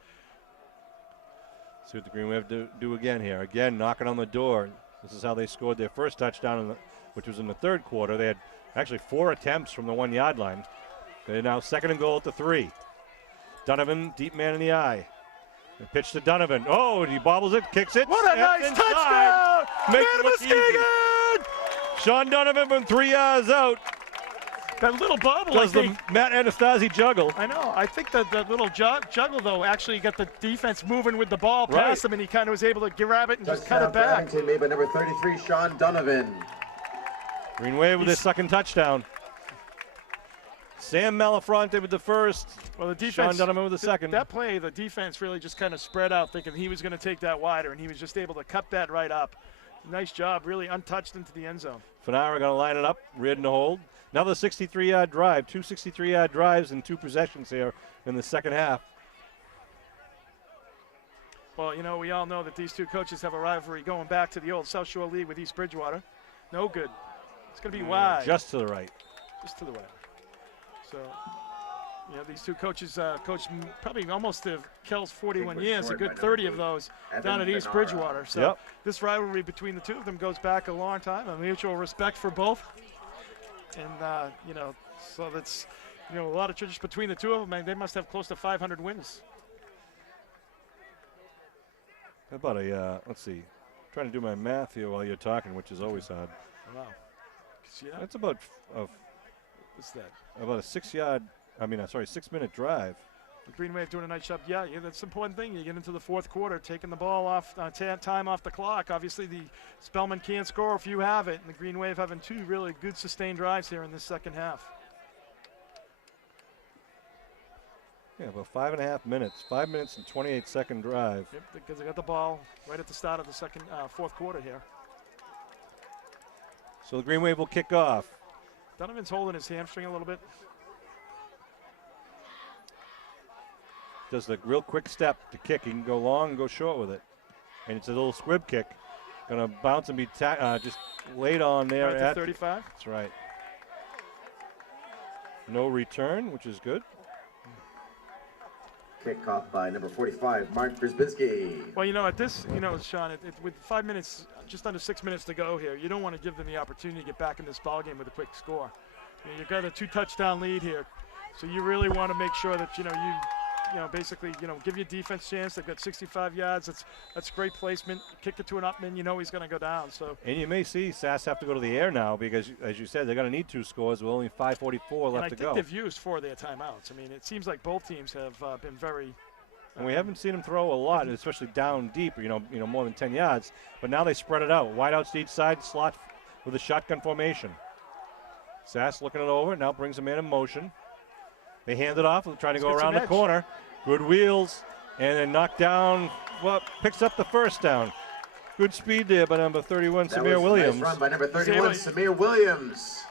See what the Green Wave do again here. Again, knocking on the door. This is how they scored their first touchdown in which was in the third quarter. They had actually 4 attempts from the 1-yard line. They're now 2nd and goal at the 3. Donovan, deep man in the eye. The pitch to Donovan. Oh, and he bobbles it, kicks it. What a nice touchdown! Makes it look easy. Sean Donovan from 3 yards out. That little bobble, Does the Matt Anastasi juggle. I know. I think that little juggle, though, actually got the defense moving with the ball past him, and he kind of was able to grab it and just cut it back. Abington made by number 33, Sean Donovan. Green Wave with his second touchdown. Sam Malafronte with the first. Well, the defense. Sean Donovan with the second. That play, the defense really just kind of spread out, thinking he was going to take that wider, and he was just able to cut that right up. Nice job, really untouched into the end zone. Fanara going to line it up, Reardon to hold. Another 63-yard drive, 2 63-yard drives and 2 possessions here in the second half. Well, you know, we all know that these two coaches have a rivalry going back to the old South Shore League with East Bridgewater. No good. It's going to be wide. Just to the right. Just to the right. So, you know, these two coaches coached probably almost to Kel's 41 years, a good 30 of those down at East Bridgewater. So this rivalry between the two of them goes back a long time, a mutual respect for both. And, you know, so that's, you know, a lot of tradition between the two of them, and they must have close to 500 wins. How about let's see, trying to do my math here while you're talking, which is always hard. Wow. Yeah. That's about What's that? about a 6-minute drive. The Green Wave doing a nice job. Yeah, that's the important thing. You get into the fourth quarter, taking the ball off, time off the clock. Obviously, the Spellman can't score if you have it, and the Green Wave having 2 really good sustained drives here in this second half. Yeah, about 5.5 minutes. 5 minutes and 28-second drive. Yep, because they got the ball right at the start of the fourth quarter here. So the Green Wave will kick off. Donovan's holding his hamstring a little bit. Does the real quick step to kick. He can go long and go short with it. And it's a little squib kick. Going to bounce and be just laid on there right at 35. That's right. No return, which is good. Kickoff by number 45, Mark Brzezbinski. Well, you know, at this, you know, Sean, with 5 minutes, just under 6 minutes to go here, you don't want to give them the opportunity to get back in this ball game with a quick score. You know, you've got a 2-touchdown lead here, so you really want to make sure that, you know, basically, you know, give your defense a chance. They've got 65 yards. That's great placement. Kick it to an upman, you know he's going to go down. So. And you may see Sass have to go to the air now because, as you said, they're going to need 2 scores with only 5:44 left to go. I think they've used 4 of their timeouts. I mean, it seems like both teams have been very. And we haven't seen them throw a lot, especially down deep, you know, more than 10 yards. But now they spread it out. Wide outs to each side, slot with a shotgun formation. Sass looking it over, now brings a man in motion. They hand it off, trying to go around the corner. Good wheels, and then knocked down, well, picks up the first down. Good speed there by number 31, Samir Williams. Nice run by number 31, Samir Williams.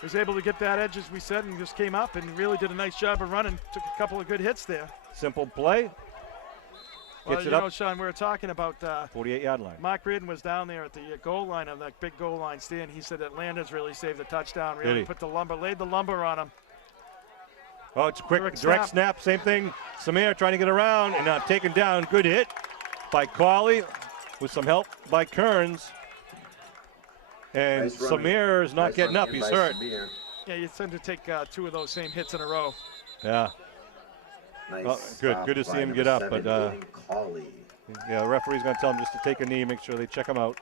He was able to get that edge, as we said, and just came up and really did a nice job of running. Took a couple of good hits there. Simple play. Well, Gets you it know, up. Sean, we were talking about 48-yard line. Mark Reardon was down there at the goal line of that big goal line stand. He said that Landers really saved the touchdown, really put the lumber, laid the lumber on him. Oh, it's a quick direct snap. Same thing. Samir trying to get around and now taken down. Good hit by Cawley with some help by Kearns. And Nice Samir is not Nice getting run up. in He's by hurt. Samir. Yeah, you tend to take 2 of those same hits in a row. Yeah. Nice Oh, good. stop Good to see by him number get up. 7, But Aiden Cawley. yeah, the referee's going to tell him just to take a knee, make sure they check him out.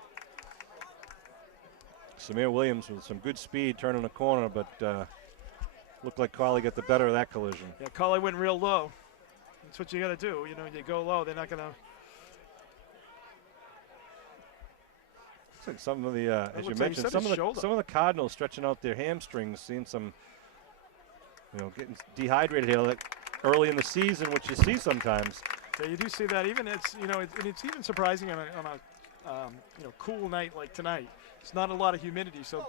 Samir Williams with some good speed turning the corner, but looked like Cawley got the better of that collision. Yeah, Cawley went real low. That's what you got to do. You know, you go low, they're not going to. Looks like some of the, as you mentioned, some of the Cardinals stretching out their hamstrings, seeing some, you know, getting dehydrated here like early in the season, which you see sometimes. Yeah, you do see that. Even it's, you know, it's even surprising on a you know, cool night like tonight. It's not a lot of humidity, so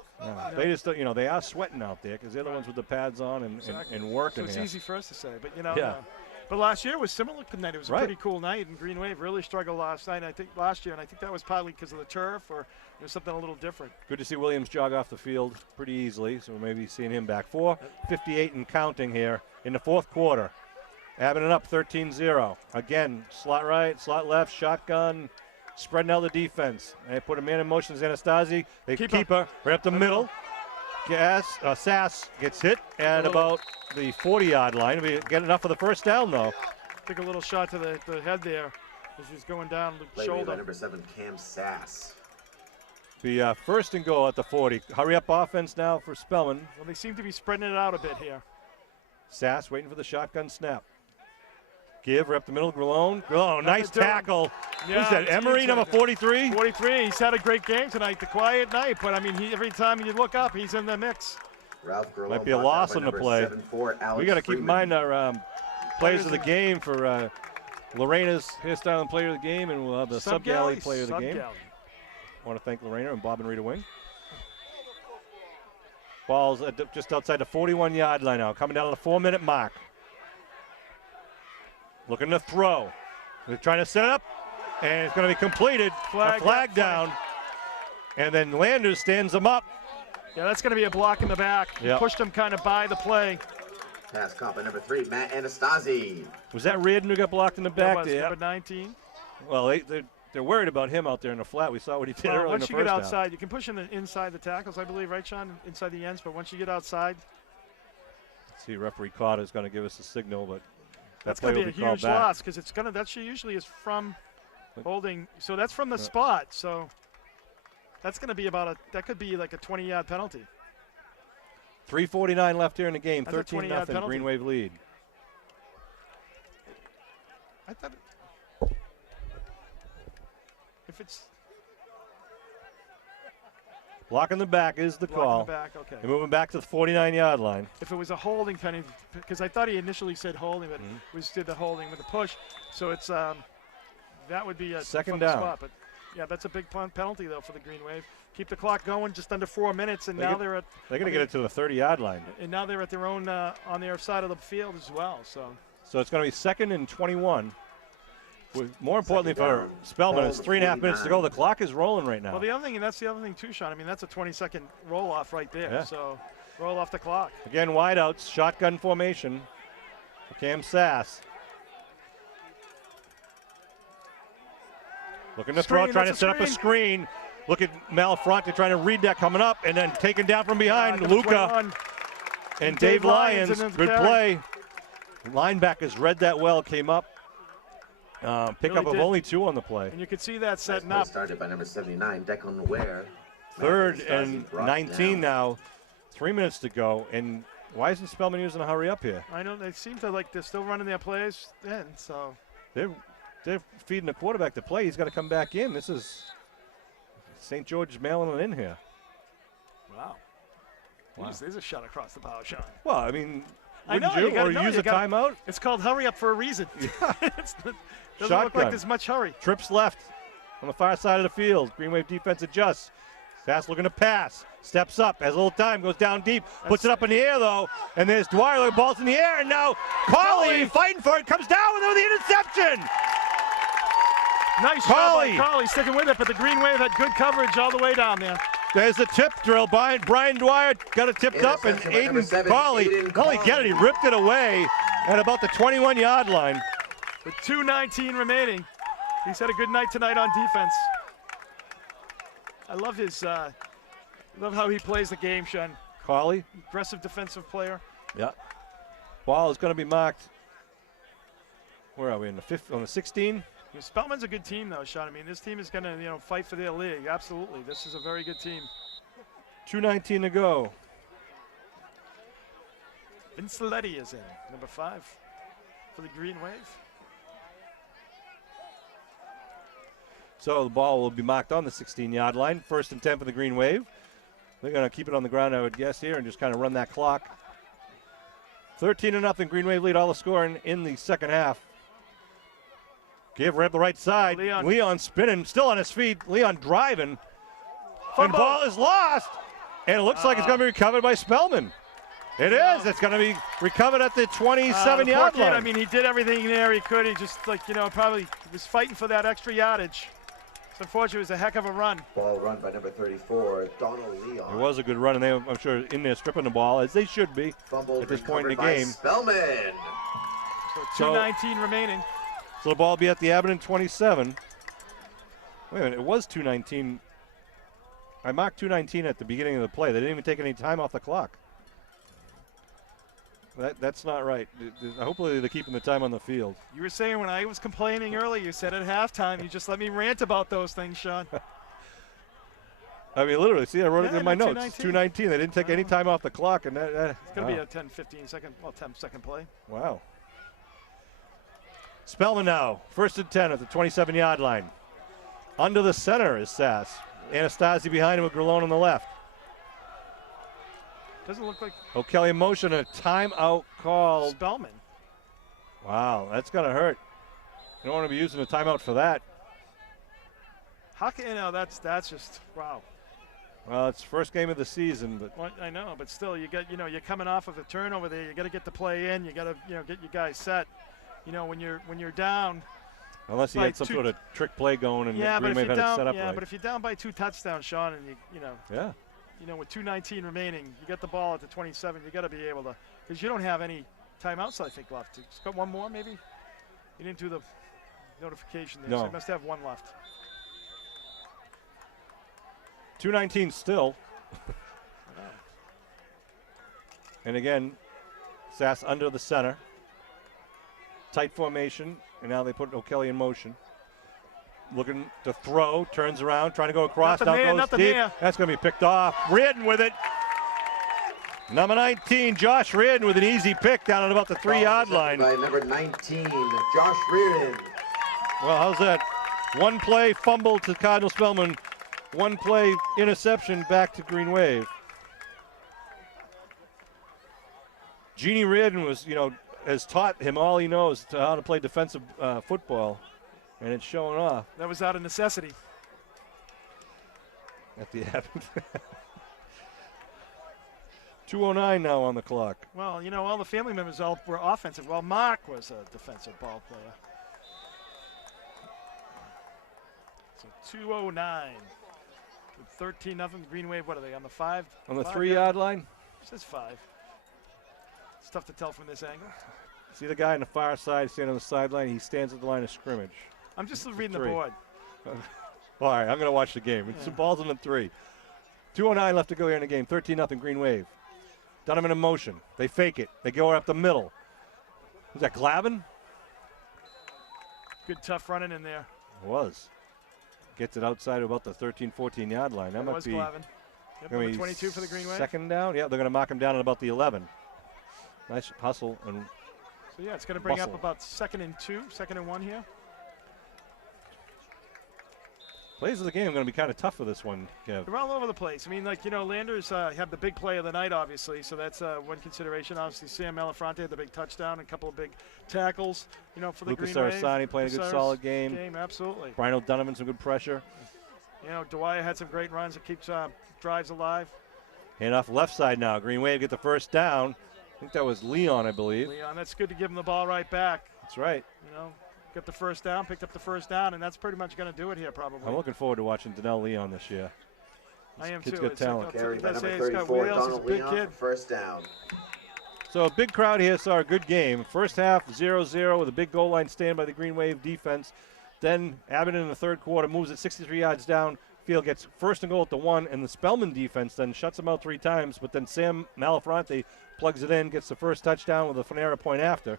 they just, you know, they are sweating out there because they're the ones with the pads on and working. So it's here. easy for us to say, but you know. But last year was similar tonight. It was a pretty cool night, and Green Wave really struggled last night. I think last year, and I think that was partly because of the turf or something a little different. Good to see Williams jog off the field pretty easily, so maybe seeing him back. 4:58 and counting here in the fourth quarter. Abington up 13-0. Again, slot right, slot left, shotgun. spreading out the defense. They put a man in motion, Anastasi. They keep her right up the middle. Sass gets hit at about the 40-yard line. We get enough for the first down, though. Took a little shot to the head there as he's going down the shoulder. By number 7, Cam Sass. The first and goal at the 40. Hurry up offense now for Spellman. Well, they seem to be spreading it out a bit here. Sass waiting for the shotgun snap. Give right up the middle. Grillone, nice tackle. Yeah, Who's that? Emery, number 43? 43. He's had a great game tonight, the quiet night. But, I mean, every time you look up, he's in the mix. Ralph Grillone might be a loss on the play. We got to keep in mind our players of the game for Lorena's hairstyle player of the game, and we'll have the sub-galley player of the game. I want to thank Lorena and Bob and Rita Wing. Ball's just outside the 41-yard line now, coming down to the 4-minute mark. Looking to throw. They're trying to set it up, and it's going to be completed. Flag down. And then Landers stands them up. Yeah, that's going to be a block in the back. He pushed him kind of by the play. Pass caught by number 3, Matt Anastasi. Was that Reardon who got blocked in the back? That was number 19. Well, they're worried about him out there in the flat. We saw what he did earlier in the first Once you get outside, you can push him inside the tackles, I believe, right, Sean? Inside the ends, but once you get outside. Let's see, referee Carter is going to give us a signal, but that's going to be a huge loss because it's going to. That usually is from holding. So that's from the spot. So that's going to be that could be like a 20-yard penalty. 3:49 left here in the game. 13-0. Green Wave lead. I thought if it's blocking the back is the call. Back, okay. They're moving back to the 49-yard line. If it was a holding penalty, because I thought he initially said holding, but we just did the holding with the push. So it's that would be a second down. Spot, but yeah, that's a big penalty though for the Green Wave. Keep the clock going, just under 4 minutes, and now they're going to get it to the 30-yard line. And now they're at their own on their side of the field as well. So it's going to be 2nd and 21. More importantly for Spellman, it's 3.5 minutes to go. The clock is rolling right now. Well, the other thing, and that's the other thing too, Sean. I mean, that's a 20-second roll-off right there. Yeah. So roll off the clock. Again, wideouts, shotgun formation for Cam Sass. Looking to throw, trying to set up a screen. Look at Malfronte trying to read that coming up, and then taken down from behind. Luca and Dave Lyons. Good play. Linebackers read that well, came up. Pickup of only 2 on the play. And you could see that setting up. Started by number 79, Declan Ware. 3rd and 19 now. 3 minutes to go. And why isn't Spellman using a hurry up here? I know they seem to they're still running their plays in. So they're feeding the quarterback the play. He's got to come back in. This is St. George's mailing it in here. Wow. There's a shot across the bow, Sean. Well, I mean, I know, you or use a timeout? It's called hurry up for a reason. It doesn't look like there's much hurry. Trips left on the far side of the field. Green Wave defense adjusts. Sass looking to pass. Steps up, has a little time, goes down deep, puts it up in the air though, and there's Dwyer, the ball's in the air, and now Cauley fighting for it, comes down with the interception. Nice job by Cauley sticking with it, but the Green Wave had good coverage all the way down there. There's a tip drill. Brian Dwyer got it tipped up, and Aiden Cauley, not only get it, he ripped it away at about the 21-yard line. With 2:19 remaining, he's had a good night tonight on defense. I love love how he plays the game, Sean. Cauley, aggressive defensive player. Yeah. Ball is going to be marked. Where are we on the 16? Spellman's a good team, though, Sean. I mean, this team is going to, fight for their league. Absolutely, this is a very good team. 2:19 to go. Vince Letty is in, number 5 for the Green Wave. So the ball will be marked on the 16-yard line. 1st and 10 for the Green Wave. They're going to keep it on the ground, I would guess, here, and just kind of run that clock. 13-0 Green Wave lead, all the scoring in the second half. Give right up the right side. Leon spinning, still on his feet. Leon driving. And ball is lost. And it looks like it's going to be recovered by Spellman. It is. It's going to be recovered at the 27-yard line. I mean, he did everything there he could. He just, probably was fighting for that extra yardage. So unfortunately, it was a heck of a run. Ball run by number 34, Donald Leon. It was a good run, and they, I'm sure, in there stripping the ball, as they should be at this point in the game. Spellman. So 2:19 remaining. So the ball will be at the Abington 27. Wait a minute, it was 2:19. I marked 2:19 at the beginning of the play. They didn't even take any time off the clock. That's not right. Hopefully they're keeping the time on the field. You were saying when I was complaining earlier, you said at halftime, you just let me rant about those things, Sean. I mean, literally, see, I wrote it in my notes. 2:19. They didn't take any time off the clock. And It's going to be a 10-15 second, 10-second play. Wow. Spellman now, 1st and 10 at the 27-yard line. Under the center is Sass. Anastasi behind him with Grillon on the left. Doesn't look like O'Kelly in motion, a timeout called. Spellman. Wow, that's going to hurt. You don't want to be using a timeout for that. How can, that's just, wow. Well, it's first game of the season, but Well, I know, but still, you're coming off of a turnover there. You got to get the play in. You got to, get your guys set. When you're down. unless he had some sort of trick play going and Yeah, but Green if Wave you're had it down, set up yeah, right. but if you're down by 2 touchdowns, Sean, and with 2:19 remaining, you got the ball at the 27. You got to be able to, because you don't have any timeouts, I think, left. It's got one more, maybe. You didn't do the notification there, so No. you must have one left. 2:19 still. And again, Sass under the center. Tight formation, and now they put O'Kelly in motion. Looking to throw, turns around, trying to go across. Nothing there, goes nothing deep. there. That's going to be picked off. Reardon with it. Number 19, Josh Reardon with an easy pick down at about the 3-yard line. By number 19, Josh Reardon. Well, how's that? One play fumble to Cardinal Spellman. One play interception back to Green Wave. Jeannie Reardon has taught him all he knows to how to play defensive football, and it's showing off That was out of necessity. at the Abington. 2:09 now on the clock. Well, all the family members all were offensive. Well, Mark was a defensive ball player. So 2:09. 13-0. Green Wave, what are they, on the 5? On the 5 3-yard line, It says 5. It's tough to tell from this angle. see the guy on the far side standing on the sideline? He stands at the line of scrimmage. I'm just reading the 3. board. All right, I'm going to watch the game. It's the ball's on the 3. 2:09 left to go here in the game. 13-0 Green Wave. Donovan in motion. They fake it. They go up the middle. Was that Glavin? Good tough running in there. It was. Gets it outside of about the 13, 14-yard line. That It might was be Glavin. Yep, gonna number be 22 for the Green Wave. second down. Yeah, they're going to mark him down at about the 11. Nice hustle. And So, yeah, it's going to bring up Bustle. about 2nd and 2, 2nd and 1 here. plays of the game are going to be kind of tough for this one, Kev. They're all over the place. I mean, Landers had the big play of the night, obviously, so that's one consideration. Obviously, Sam Malafronte had the big touchdown, a couple of big tackles, for the Lucas Green Wave. Sarasani playing a good, Lucas solid game. Absolutely. Brian O'Donovan, some good pressure. Dwyer had some great runs that keeps drives alive. Hand off left side now. Green Wave get the first down. I think that was Leon, I believe. Leon, that's good to give him the ball right back. That's right. Got the first down, picked up the first down, and that's pretty much going to do it here, probably. I'm looking forward to watching Donnell Leon this year. I am kid's too. got It's talent. Carried by let's number say he's got 34, wheels. He's a Donald big Leon, kid. for first down. So a big crowd here saw a good game. First half 0-0 with a big goal line stand by the Green Wave defense. Then Abington in the third quarter moves it 63 yards down. Field gets first and goal at the 1, and the Spellman defense then shuts them out 3 times. But then Sam Malafronte plugs it in, gets the first touchdown with a Fanera point after.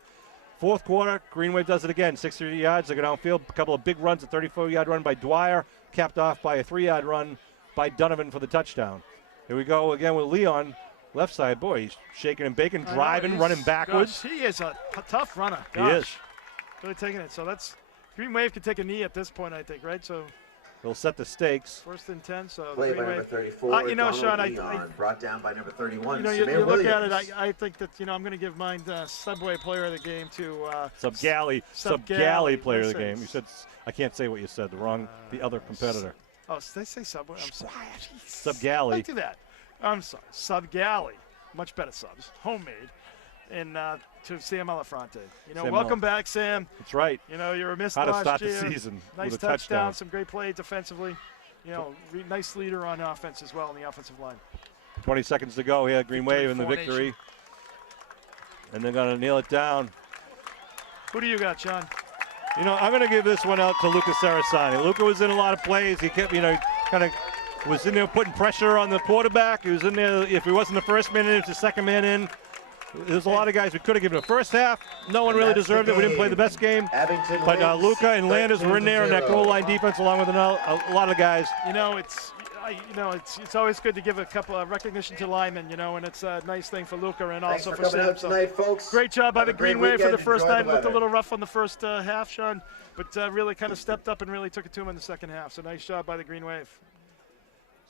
Fourth quarter, Green Wave does it again. 63 yards, they go downfield. A couple of big runs, a 34-yard run by Dwyer, capped off by a 3-yard run by Donovan for the touchdown. Here we go again with Leon, left side. Boy, he's shaking and baking, driving, running backwards. Gosh, he is a tough runner. He Gosh. is. Really taking it. So that's Green Wave could take a knee at this point, I think, right? So He'll set the stakes. 1st and 10. So Play Green by number Wave. 34, Sean, Donald Leon, brought down by number 31, you Samir look at Williams. it. I think that I'm going to give mine Subway Player of the Game to Sub-Galley player of the game. You said, I can't say what you said, the other competitor. Oh, did they say Subway? I'm sorry. Sub-Galley. Don't do that. I'm sorry. Sub-Galley. Much better subs. Homemade. And to Sam Malafronte. Welcome back, Sam. That's right. You're a miss How to last start year. the season Nice with a touchdown. some great play defensively. Nice leader on offense as well in the offensive line. 20 seconds to go here. Green Victory Wave in the formation. victory. And they're going to nail it down. Who do you got, Sean? You know, I'm going to give this one out to Luca Sarasani. Luca was in a lot of plays. He kept, kind of was in there putting pressure on the quarterback. He was in there. If he wasn't the first man in, it's the second man in. There's a lot of guys we could have given. The first half, no one really deserved it. We didn't play the best game. But Luca and Landers were in there in that goal line defense along with a lot of guys. It's always good to give a couple of recognition to linemen, and it's a nice thing for Luca and also for coming Sam. out tonight, folks. Great job by the Green Wave for the first Enjoy time. the Looked a weather. little rough on the first half, Sean, but really kind of stepped up and really took it to him in the second half. So nice job by the Green Wave.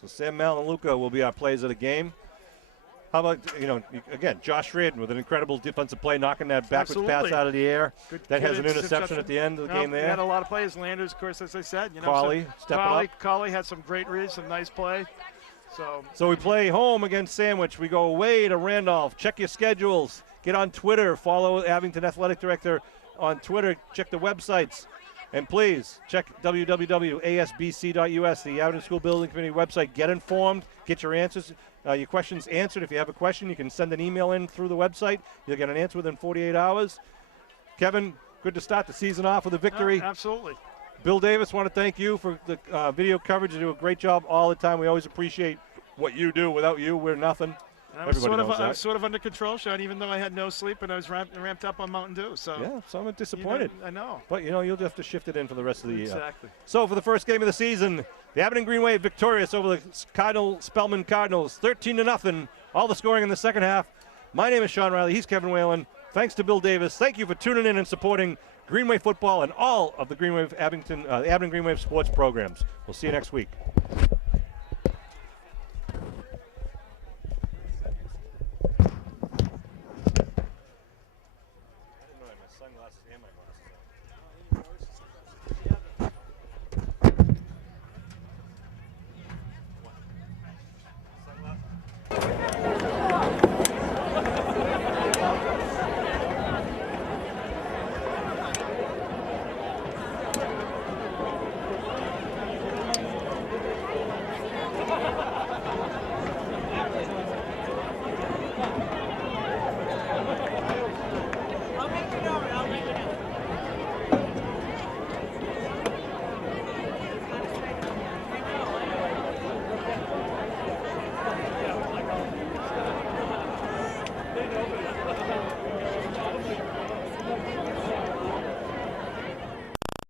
So Sam, Mal, and Luca will be our players of the game. How about, again, Josh Reardon with an incredible defensive play, knocking that backwards Absolutely. pass out of the air. Good Has an interception at the end of the game We there. had a lot of plays. Landers, of course, as I said. Cawley stepping up. Cawley had some great reads, some nice play. So we play home against Sandwich. We go away to Randolph. Check your schedules. Get on Twitter. Follow Abington Athletic Director on Twitter. Check the websites. And please check www.asbc.us, the Abington School Building Committee website. Get informed. Get your answers, your questions answered. If you have a question, you can send an email in through the website. You'll get an answer within 48 hours. Kevin, good to start the season off with a victory. Absolutely. Bill Davis, want to thank you for the video coverage. You do a great job all the time. We always appreciate what you do. Without you, we're nothing. And I was Everybody sort of under control, Sean, even though I had no sleep and I was ramped up on Mountain Dew. So yeah, so I'm disappointed. I know. But, you'll have to shift it in for the rest of the year. Exactly. So for the first game of the season, the Abington Green Wave victorious over the Cardinal Spellman Cardinals, 13-0. All the scoring in the second half. My name is Sean Riley. He's Kevin Whalen. Thanks to Bill Davis. Thank you for tuning in and supporting Green Wave football and all of the Green Wave Abington Green Wave sports programs. We'll see you next week.